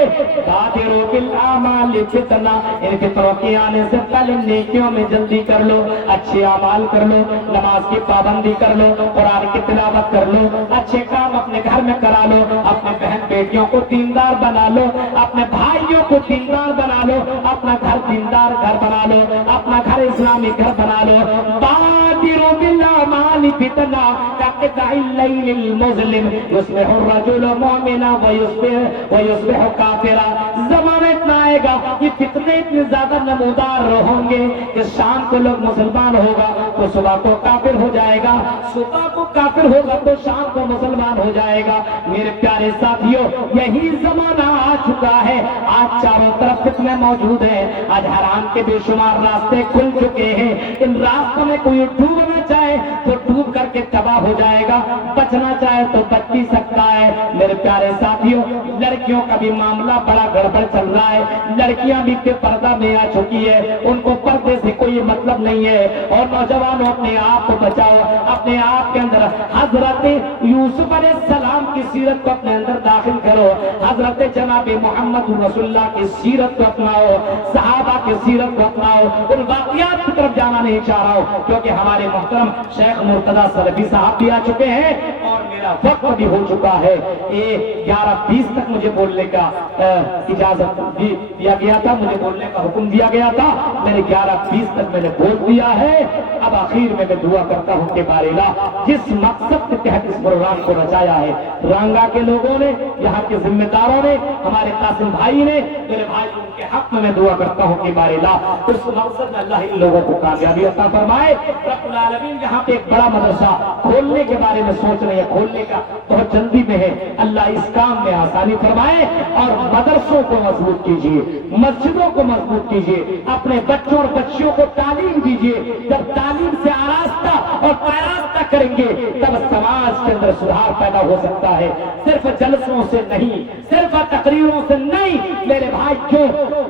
بادروا بالاعمال فتنہ، ان فتنوں کے آنے سے پہلے نیکیوں میں جلدی کر لو، اچھے اعمال کر لو، نماز کی پابندی کر لو، قرآن کی تلاوت کر لو، اچھے کام اپنے گھر میں کرا لو، اپنے بہن بیٹیوں کو دیندار بنا لو، اپنے بھائیوں کو دیندار بنا لو، اپنا گھر دیندار گھر بنا لو، اپنا گھر اسلامی گھر بنا لو۔ بادروا بالاعمال فتنہ كقطع الليل المظلم يصبح الرجل مؤمنا ويصبح كافرا۔ زمانہ اتنا آئے گا، یہ فتنے اتنے زیادہ نمودار ہوں گے کہ شام کو لوگ مسلمان ہوگا تو صبح کو کافر ہو جائے گا، صبح کو کافر ہوگا تو شام کو مسلمان ہو جائے گا۔ میرے پیارے ساتھیوں، یہی زمانہ آ چکا ہے۔ آج چاروں طرف فتنے موجود ہیں، آج حرام کے بے شمار راستے کھل چکے ہیں۔ ان راستوں میں کوئی ڈوبنا چاہے تو ڈوب کر کے تباہ ہو جائے گا، بچنا چاہے تو بچ بھی سکتا ہے۔ میرے پیارے ساتھیوں، لڑکیوں کا بھی معاملہ بڑا گڑبڑ چل رہا ہے، لڑکیاں بھی بے پردہ میں آ چکی ہے، ان کو پردے سے کوئی مطلب نہیں ہے۔ اور نوجوانوں، اپنے آپ کو بچاؤ، اپنے آپ کے اندر حضرت یوسف علیہ السلام کی سیرت کو اپنے اندر داخل کرو، حضرت جناب محمد رسول اللہ کی سیرت کو اپناؤ، صحابہ کی سیرت کو اپناؤ۔ ان واقعات کی طرف جانا نہیں چاہ رہا ہوں کیونکہ ہمارے محترم شیخ مرتضیٰ سلفی صاحب بھی آ چکے ہیں اور میرا وقت بھی ہو چکا ہے۔ 11:20 تک مجھے بولنے کا اجازت دیا گیا تھا، مجھے بولنے کا حکم دیا گیا تھا، میں نے 11:20 تک میں نے بول دیا ہے۔ اب آخر میں دعا کرتا ہوں کہ بار الہ جس مقصد کے تحت اس پروگرام کو رچایا ہے، رانگا کے لوگوں نے، یہاں کے ذمہ داروں نے، ہمارے قاسم بھائی نے، میرے بھائی ان کے حق میں دعا کرتا ہوں کہ بار الہ اس مقصد میں اللہ ان لوگوں کو کامیابی عطا فرمائے۔ رب العالمین یہاں پہ ایک بڑا مدرسہ کھولنے کے بارے میں سوچ رہے ہیں، کھولنے کا بہت جلدی میں ہے، اللہ اس کام میں آسانی فرمائے اور مدرسوں کو مضبوط کیجیے، مسجدوں کو مضبوط کیجیے، اپنے بچوں اور بچیوں کو تعلیم دیجیے۔ جب تعلیم سے آراستہ اور پیراستہ کریں گے تب سماج کے اندر سدھار پیدا ہو سکتا ہے، صرف جلسوں سے نہیں، صرف تقریروں سے نہیں۔ میرے بھائی، جو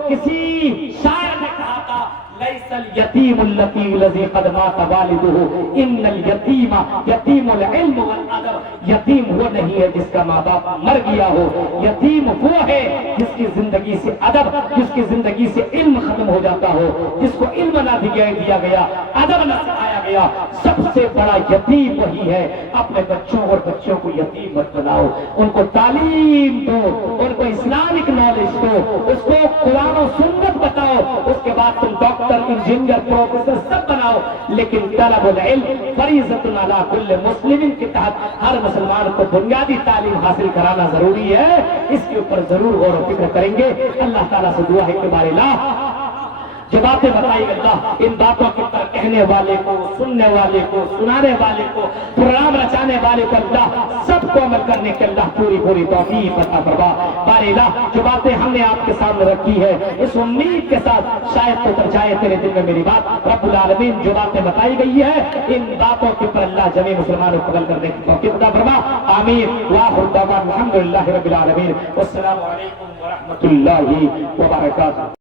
کسی شاعر نے کہا تھا ليس اليتيم الذي قد مات والده ان اليتيم يتيم العلم والادب۔ یتیم وہ نہیں ہے جس کا ماں باپ مر گیا ہو، یتیم وہ ہے جس کی زندگی سے ادب، جس کی زندگی سے علم ختم ہو جاتا ہو، جس کو علم نہ دیا گیا، ادب نہ سکھایا گیا۔ سب سے بڑا یتیم وہی ہے۔ اپنے بچوں اور بچوں کو یتیم مت بناؤ، ان کو تعلیم دو، ان کو اسلامک نالج دو، اس کو قرآن و سنت بتاؤ، اس کے بعد تم ڈاکٹر، انجینئر، پروفیسر سب بناؤ، لیکن طلب العلم فریضۃ علی کل مسلم کے تحت ہر مسلمان کو بنیادی تعلیم حاصل کرانا ضروری ہے۔ اس کے اوپر ضرور غور و فکر کریں گے۔ اللہ تعالیٰ سے دعا ہے کہ بار الہ جو باتیں بتائی اللہ، ان باتوں کے اوپر کہنے والے کو، سننے والے کو، سنانے والے کو، پروگرام رچانے والے کو اللہ سب کو عمل کرنے کے اللہ پوری توفیق عطا فرما۔ بار الہ جو باتیں ہم نے آپ کے سامنے رکھی ہے، اس امید کے ساتھ شاید تو اتر جائے تیرے دل میں میری بات۔ رب العالمین جو باتیں بتائی گئی ہے، ان باتوں کے اوپر اللہ جمیع مسلمانوں کو عمل کرنے کی توفیق عطا فرما۔ آمین۔ وآخر دعوانا الحمدللہ رب العالمین۔ والسلام علیکم ورحمۃ اللہ وبرکاتہ۔